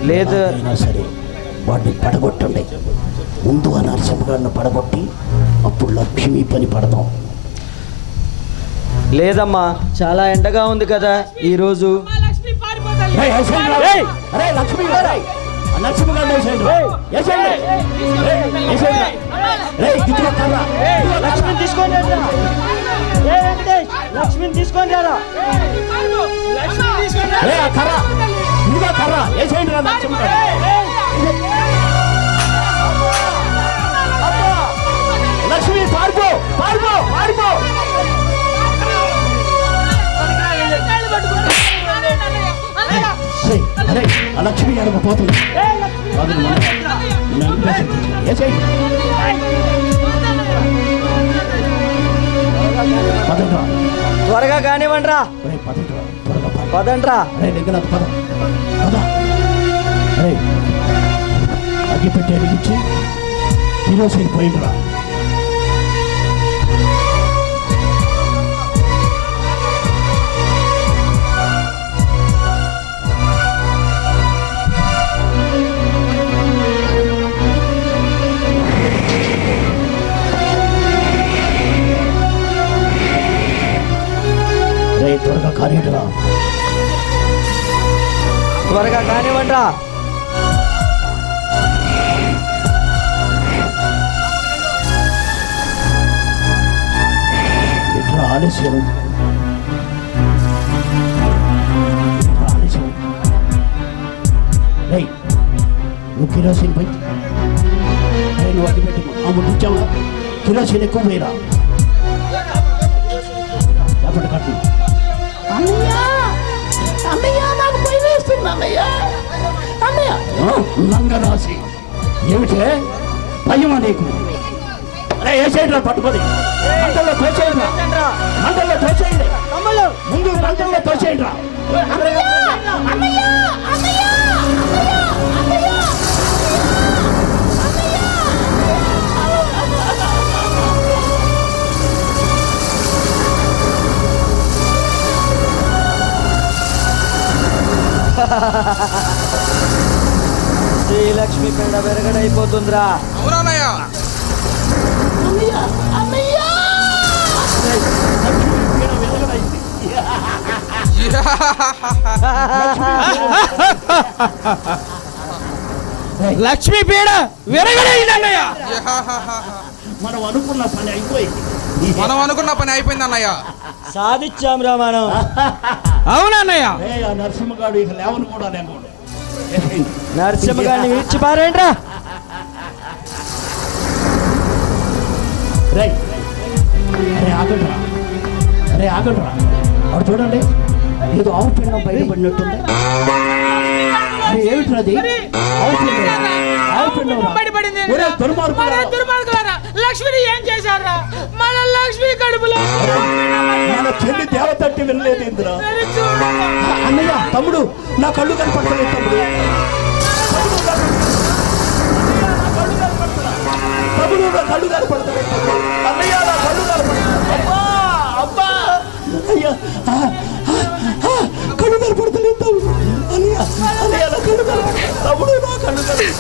లేదు సరే వాడిని పడగొట్టండి. ముందు ఆ నరసింహగాడిని పడగొట్టి అప్పుడు లక్ష్మి పని పడదాం. లేదమ్మా, చాలా ఎండగా ఉంది కదా ఈరోజు. లక్ష్మిని తీసుకొని రా. లక్ష్మి పారిపో, పారిపో, పారిపో. అరే ఆ లక్ష్మి అడగపోతుంది. త్వరగా కానివ్వండి రా. త్వరగా పదండ్రా. అరే లింగనాథ్ పద పద. అరే అగ్గిపెట్టి అడిగించి కిరోసిన్ పోయిందిరా. రే త్వరగా కానిరా. త్వరగా కానివ్వండ్రా. ఇట్లా ఆలస్యం ఆలస్యం. రే నువ్వు కిరోసిన్ పోయి నువ్వు అగ్గి పెట్టి ఆ ముందు ఇచ్చావుగా కిరోసిన్ ఎక్కువ పోయిరా. ఎప్పటి కట్టు లంగరాసి ఏమిటే భయమా నీకు? అరే వేసేయండి రా పట్టుకొని మంటల్లో తోచేయండి రా. మంటల్లో తోచేయండి. ముందు మంటల్లో తోచేయండి రా. శ్రీలక్ష్మి పీడ విరగడైపోతుందిరా. అవునన్నయ్య. లక్ష్మీ పీడ విరగడైందన్నయ్య. మనం అనుకున్న పని అయిపోయింది. మనం అనుకున్న పని అయిపోయింది అన్నయ్య. సాధించాంరా మనం. అవునన్నయ్య. ఆ నరసింహగాడు ఇక లేవను కూడా లేకుండా నరసింహ గారిని విడిచి పారేంట్రా. రే అరే ఆగండ్రా. అరే ఆగండ్రా. వాడు చూడండి ఏదో ఆవు పిండం బయటపడినట్టుంది. అరే ఏమిట్రది? ఆవు పిండం. ఆవు పిండం బయటపడింది. ఒరే దుర్మార్గులారా. లక్ష్మిని ఏం చేశారా? మన లక్ష్మి కడుపులో మన చెల్లి దేవతట్టి వినలేదు ఇంద్రా. అన్నయ్య తమ్ముడు నా కళ్ళు కనపడలేదు తమ్ముడు. తమ్ముడు నా కళ్ళు కనపడతలేదు. అన్నయ్య నా కళ్ళు కనపడలేదు. అబ్బా అయ్యా కళ్ళు కనపడతలేదు తమ్ముడు. అన్నయ్య అన్నయ్య నా కళ్ళు కనపడలేదు. తమ్ముడు నా కళ్ళు కనపడలేదు.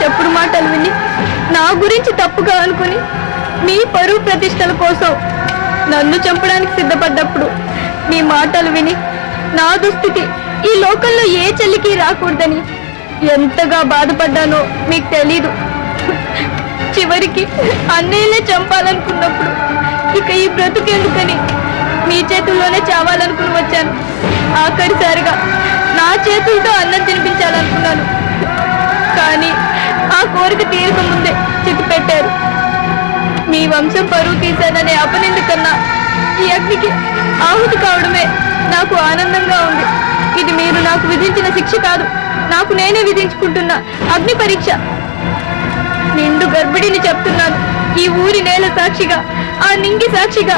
చెప్పుడు మాటలు విని నా గురించి తప్పుగా అనుకుని మీ పరువు ప్రతిష్టల కోసం నన్ను చంపడానికి సిద్ధపడ్డప్పుడు మీ మాటలు విని నా దుస్థితి ఈ లోకంలో ఏ చెల్లికి రాకూడదని ఎంతగా బాధపడ్డానో మీకు తెలీదు. చివరికి అన్నయ్యనే చంపాలనుకున్నప్పుడు ఇక ఈ బ్రతుకెందుకని మీ చేతుల్లోనే చావాలనుకుని వచ్చాను. ఆఖరిసారిగా నా చేతులతో అన్నం తినిపించాలనుకున్నాను. కానీ ఆ కోరిక తీరక ముందే చిక్కు పెట్టారు. మీ వంశం పరువు తీశాననే అపనింది కన్నా ఈ అగ్నికి ఆహుతి కావడమే నాకు ఆనందంగా ఉంది. ఇది మీరు నాకు విధించిన శిక్ష కాదు, నాకు నేనే విధించుకుంటున్న అగ్ని పరీక్ష. నిండు గర్భిణిని చెప్తున్నాను. ఈ ఊరి నేల సాక్షిగా, ఆ నింగి సాక్షిగా,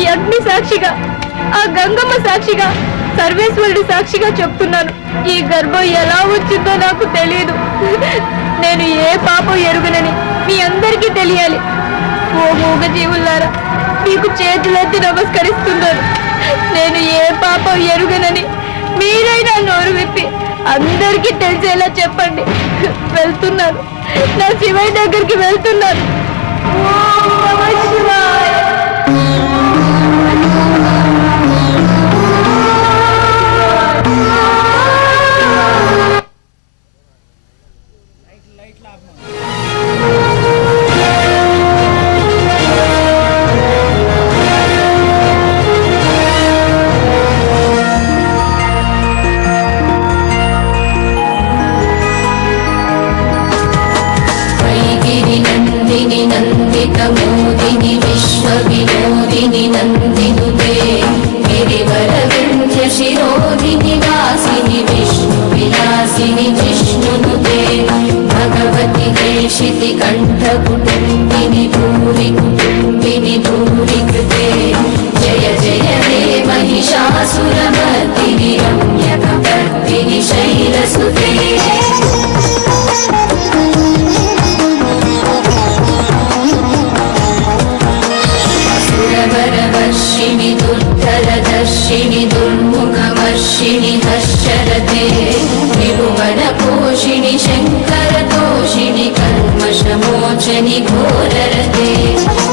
ఈ అగ్ని సాక్షిగా, ఆ గంగమ్మ సాక్షిగా, సర్వేశ్వరుడి సాక్షిగా చెప్తున్నాను. ఈ గర్భం ఎలా వచ్చిందో నాకు తెలియదు. నేను ఏ పాపం ఎరుగనని మీ అందరికీ తెలియాలి. ఓ మూగ జీవులారా, మీకు చేతులెత్తి నమస్కరిస్తున్నాను. నేను ఏ పాపం ఎరుగనని మీరైనా నోరు విప్పి అందరికీ తెలిసేలా చెప్పండి. వెళ్తున్నాను, నా శివయ్య దగ్గరికి వెళ్తున్నాను. ఓం నమః శివాయ. नंदिनी नंदित मोदिनी विश्व नाशिनि जिष्णुनुते भगवति देशिति कण्ठकुटुम्बिनि भूरि कुटुम्बिनि भूरि कृते जय जय हे महिषासुरमर्दिनि रम्यकपर्दिनि शैलसुते असुरवरवर्षिणि दुर्धरदर्शिनि दुर्मुखवर्षिणि हर्षरते त्रिभुवनपोषिणि शङ्करतोषिणि कल्मषमोचनि घोररते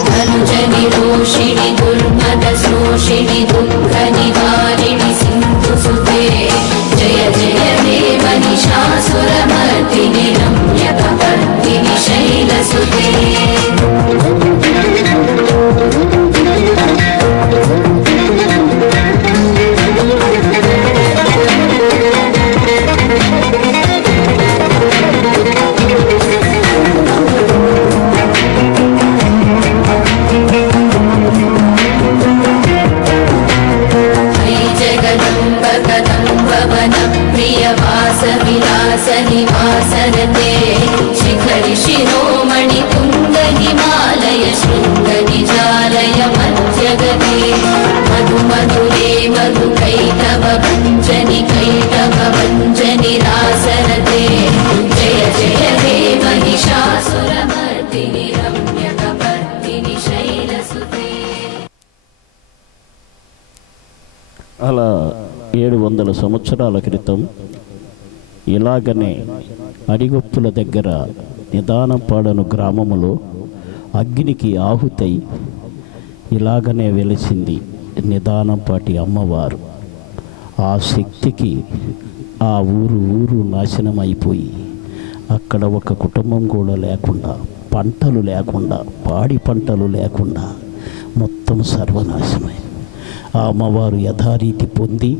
धनुजनि रोषिणि दुर्मदशोषिणि दुःखनिवारिणि सिन्धुसुते जय जय हे महिषासुरमर्दिनि रम्यकपर्दिनि शैलसुते निवासरते शिखरि शिरोमणि तुङ्ग हिमालय शृङ्ग निजालय मध्यगते मधु मधुरे मधुकैटव भञ्जनि कैटव भञ्जनि रासरते जय जय हे महिषासुरमर्दिनि रम्यकपर्दिनि शैलसुते అలా 700 సంవత్సరాల క్రితం ఇలాగనే అడిగొప్పుల దగ్గర నిదానపాడను గ్రామములో అగ్నికి ఆహుతై ఇలాగనే వెలిసింది నిదానంపాటి అమ్మవారు. ఆ శక్తికి ఆ ఊరు నాశనమైపోయి అక్కడ ఒక కుటుంబం కూడా లేకుండా, పంటలు లేకుండా, పాడి పంటలు లేకుండా మొత్తం సర్వనాశనమై ఆ అమ్మవారు యథారీతి పొంది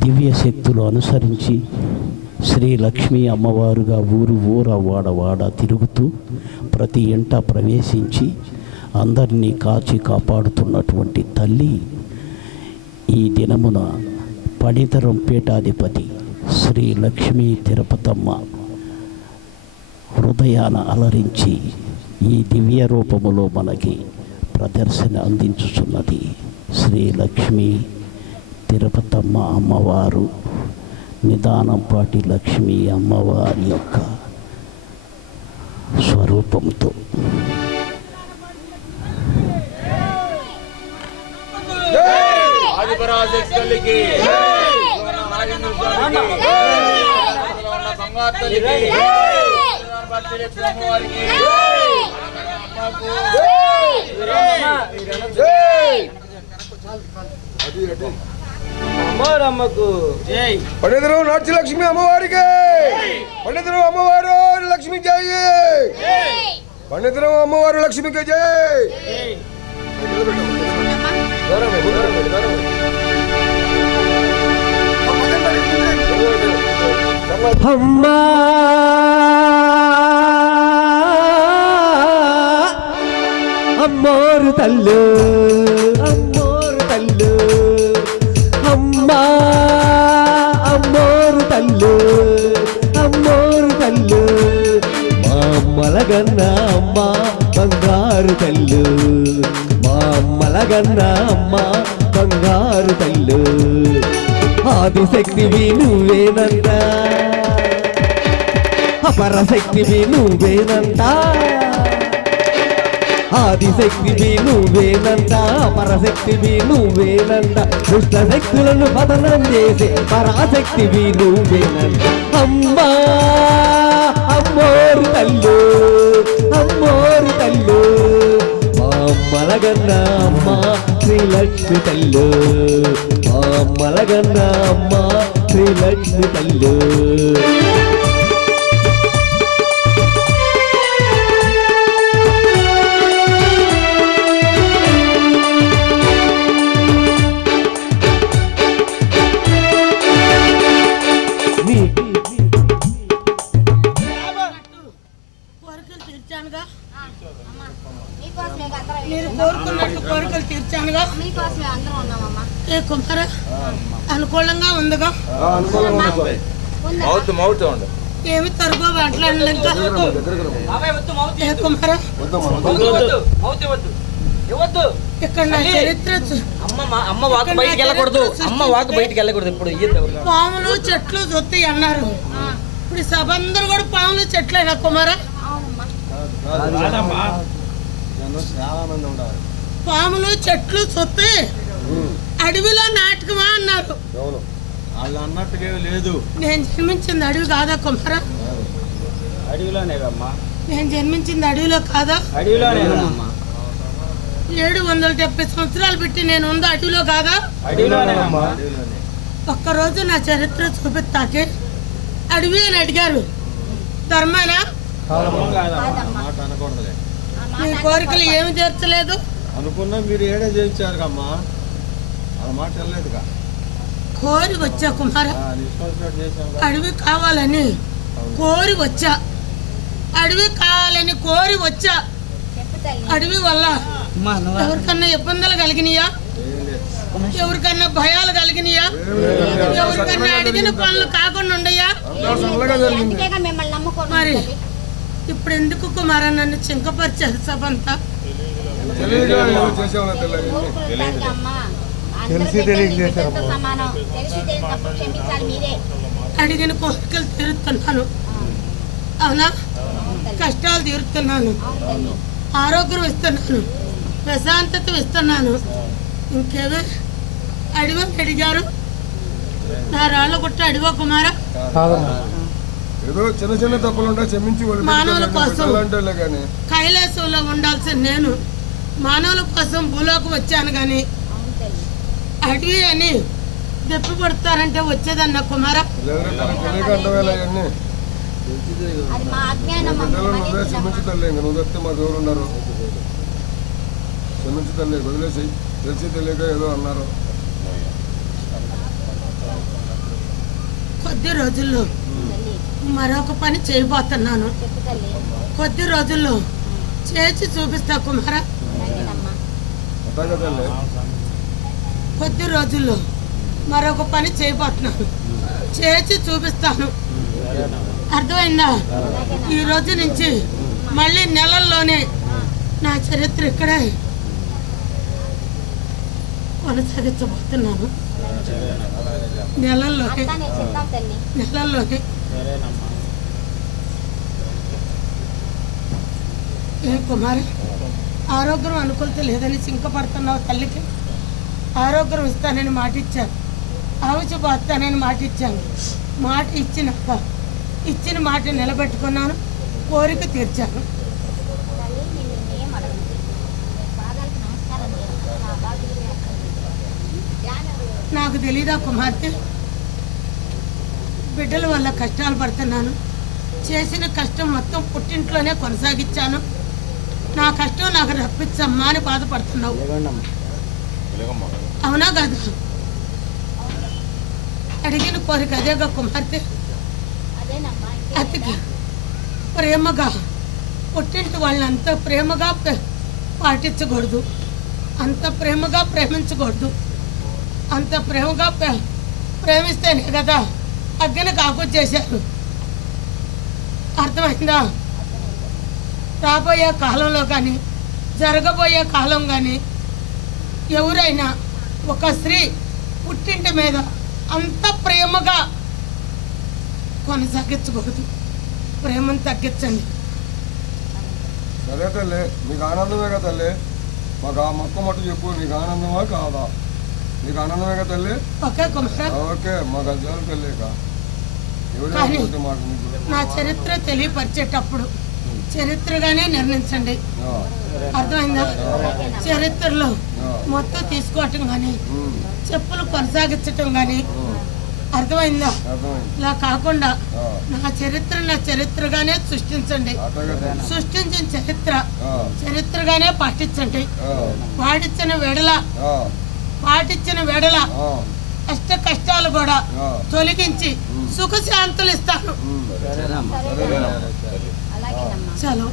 దివ్య శక్తులు అనుసరించి శ్రీ లక్ష్మీ అమ్మవారుగా ఊర వాడ తిరుగుతూ ప్రతి ఇంట ప్రవేశించి అందరినీ కాచి కాపాడుతున్నటువంటి తల్లి ఈ దినమున పడితరం పీఠాధిపతి శ్రీ లక్ష్మీ తిరుపతమ్మ హృదయాన అలరించి ఈ దివ్య రూపములో మనకి ప్రదర్శన అందించుచున్నది. శ్రీ లక్ష్మీ తిరుపతమ్మ అమ్మవారు నిదానంపాటి లక్ష్మీ అమ్మవారి యొక్క స్వరూపంతో పండితులు నాట్య లక్ష్మి అమ్మవారికి, పండితులు అమ్మవారు లక్ష్మి జై, పండితులు అమ్మవారు లక్ష్మికి జై. అమ్మా అమ్మోరు తల్లు, అమ్మోరు తల్లు, అమ్మా అమ్మోరు తల్లు, అమ్మోరు తల్లు, మా అమ్మలగన్న అమ్మ బంగారు తల్లు, మా అమ్మలగన్న అమ్మ బంగారు తల్లు. ఆదిశక్తివి నువ్వేనంట, అపరశక్తివి నువ్వేనంట, ఆదిశక్తివి నువ్వేనంట, పరశక్తివి నువ్వేనంట, దుష్ట శక్తులను పతనం చేసే పరాశక్తివి నువ్వేనంట. అమ్మా అమ్మోరు తల్లు, అమ్మోరు తల్లు, మా అమ్మలగన్న అమ్మ శ్రీలక్ష్మి తల్లు, మా అమ్మలగన్న అమ్మ శ్రీలక్ష్మి తల్లు. కోరికలు తీర్చానుగా, అనుకూలంగా ఉందిగా. మౌత్ మౌత్ ఉండు. ఏమి తరుగు మాట్లాడలేదు ఇంకా ఏ కుమారా ఇక్కడ నా చరిత్ర అమ్మ వాకు బయటికి వెళ్ళకూడదు. అమ్మ వాకు బయటికి వెళ్ళకూడదు. ఇప్పుడు ఇయ్యద్దు. పాములు చెట్లు జొత్తాయి అన్నారు. ఇప్పుడు సభ అందరూ కూడా పాములు చెట్లేనా కుమారా? పాములు చెట్లు సొత్తే అడవిలో నాటకమా అన్నారు. వాళ్ళు అన్నట్టుగా లేదు. నేను జన్మించింది అడవి కాదా కుమారా? అడవిలోనేమ్మా. నేను జన్మించింది అడవిలో కాదా? అడవిలోనేమ్మా. 770 సంవత్సరాలు పెట్టి నేను ఉంది అడవిలో కాదా? అడవిలోనేమ్మా. ఒక్కరోజు నా చరిత్ర చూపిస్తాకే అడవి అని అడిగారు. ధర్మేనా? మాట అనకూడదులే. మీ కోరికలు ఏమి తీర్చలేదు. అనుకున్నా మీరు ఏడే చేయించారు అమ్మా. ఆ మాట వెళ్ళలేదుగా. కోరి వచ్చా కుమారా. అడవి కావాలని కోరి వచ్చా. అడవి కావాలని కోరి వచ్చా. అడవి వల్ల ఎవరికన్నా ఇబ్బందులు కలిగినాయా? ఎవరికన్నా భయాలు కలిగినాయా? ఎవరికన్నా అడిగిన పనులు కాకుండా ఉండయా? మరి ఇప్పుడు ఎందుకు కుమారా నన్ను చింకపరిచారు సభంతా? అడిగిన కోరికలు తీరుతున్నాను. అవునా? కష్టాలు తీరుతున్నాను. ఆరోగ్యం ఇస్తున్నాను. ప్రశాంతత ఇస్తున్నాను. ఇంకేవే అడివో అడిగారు. నా రాళ్ళ గుట్ట అడివో కుమారా. ఏదో చిన్న చిన్న తప్పులు ఉంటాయి, క్షమించి మానవుల కోసం కైలాసంలో ఉండాల్సిన నేను మానవుల కోసం భూలోకి వచ్చాను గాని అడవి అని దెప్పి పడతారంటే వచ్చేదన్న కుమారా. క్షమించి తల్లి, ఇంకా నువ్వు చెప్తే మాకు ఎవరు ఉన్నారు? క్షమించి తల్లి, వదిలేసి తెలిసి తెలియక ఏదో అన్నారు. కొద్ది రోజుల్లో మరొక పని చేయబోతున్నాను. కొద్ది రోజుల్లో చేసి చూపిస్తా కుమారా. కొద్ది రోజుల్లో మరొక పని చేయబోతున్నాను. చేసి చూపిస్తాను. అర్థమైందా? ఈ రోజు నుంచి మళ్ళీ నెలల్లోనే నా చరిత్ర ఇక్కడే కొనసాగించబోతున్నాను. నెలల్లోనే ఏ కుమారి, ఆరోగ్యం అనుకూలత లేదని చింకపడుతున్నావు. తల్లికి ఆరోగ్యం ఇస్తానని మాట ఇచ్చాను. ఆవుచిపోతానని మాట ఇచ్చాను. మాట ఇచ్చినాక ఇచ్చిన మాట నిలబెట్టుకున్నాను. కోరిక తీర్చాను. నాకు తెలీదా కుమార్తె? బిడ్డల వల్ల కష్టాలు పడుతున్నాను. చేసిన కష్టం మొత్తం పుట్టింట్లోనే కొనసాగించాను. నా కష్టం నాకు రప్పించమ్మా అని బాధపడుతున్నావు. అవునా కాదు? అడిగిన కోరిక అదేగా కుమార్తె. అతికి ప్రేమగా పుట్టింటి వాళ్ళని అంత ప్రేమగా పాటించకూడదు. అంత ప్రేమగా ప్రేమించకూడదు. అంత ప్రేమగా ప్రేమిస్తేనే కదా అగ్గిన కాపు చేశారు. అర్థమైందా? రాబోయే కాలంలో కానీ జరగబోయే కాలం కానీ ఎవరైనా ఒక స్త్రీ పుట్టింటి మీద అంత ప్రేమగా కొనసాగించకూడదు. ప్రేమను తగ్గించండి. సరే తల్లి, మీకు ఆనందమే కదా తల్లి. మాకు ఆ మొక్క మట్టు చెప్పు, నీకు ఆనందమా కాదా? నీకు ఆనందమే కదా తల్లి? ఓకే కుమారా. ఓకే, మాకు అది చాలు తల్లి. నా చరిత్ర తెలియపరిచేటప్పుడు చరిత్రగానే నిర్ణయించండి. అర్థమైందా? చరిత్రలో మొత్తం తీసుకోవటం కానీ చెప్పులు కొనసాగించటం కానీ అర్థమైందా? ఇలా కాకుండా నా చరిత్రగానే సృష్టించండి. సృష్టించిన చరిత్రగానే పాటించండి. పాటించిన వెడల కష్ట కష్టాలు కూడా తొలగించి సుఖశాంతులు ఇస్తాను. చలో.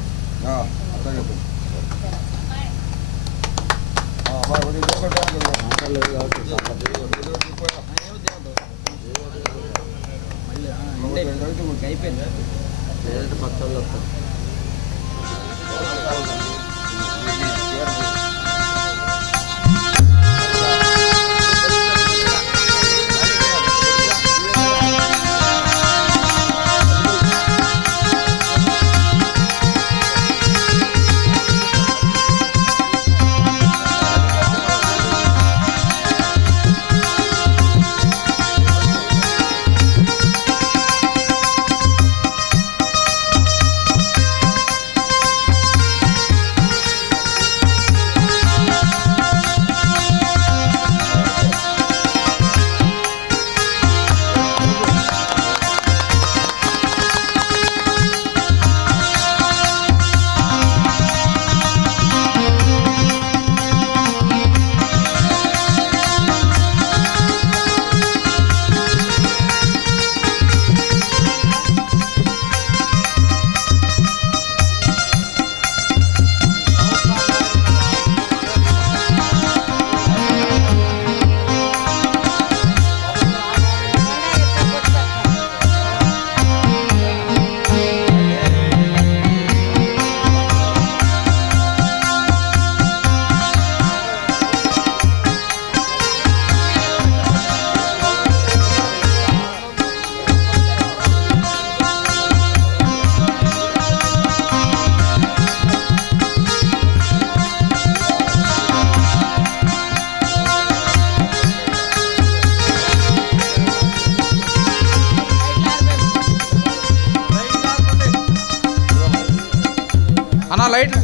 అన్న లైట్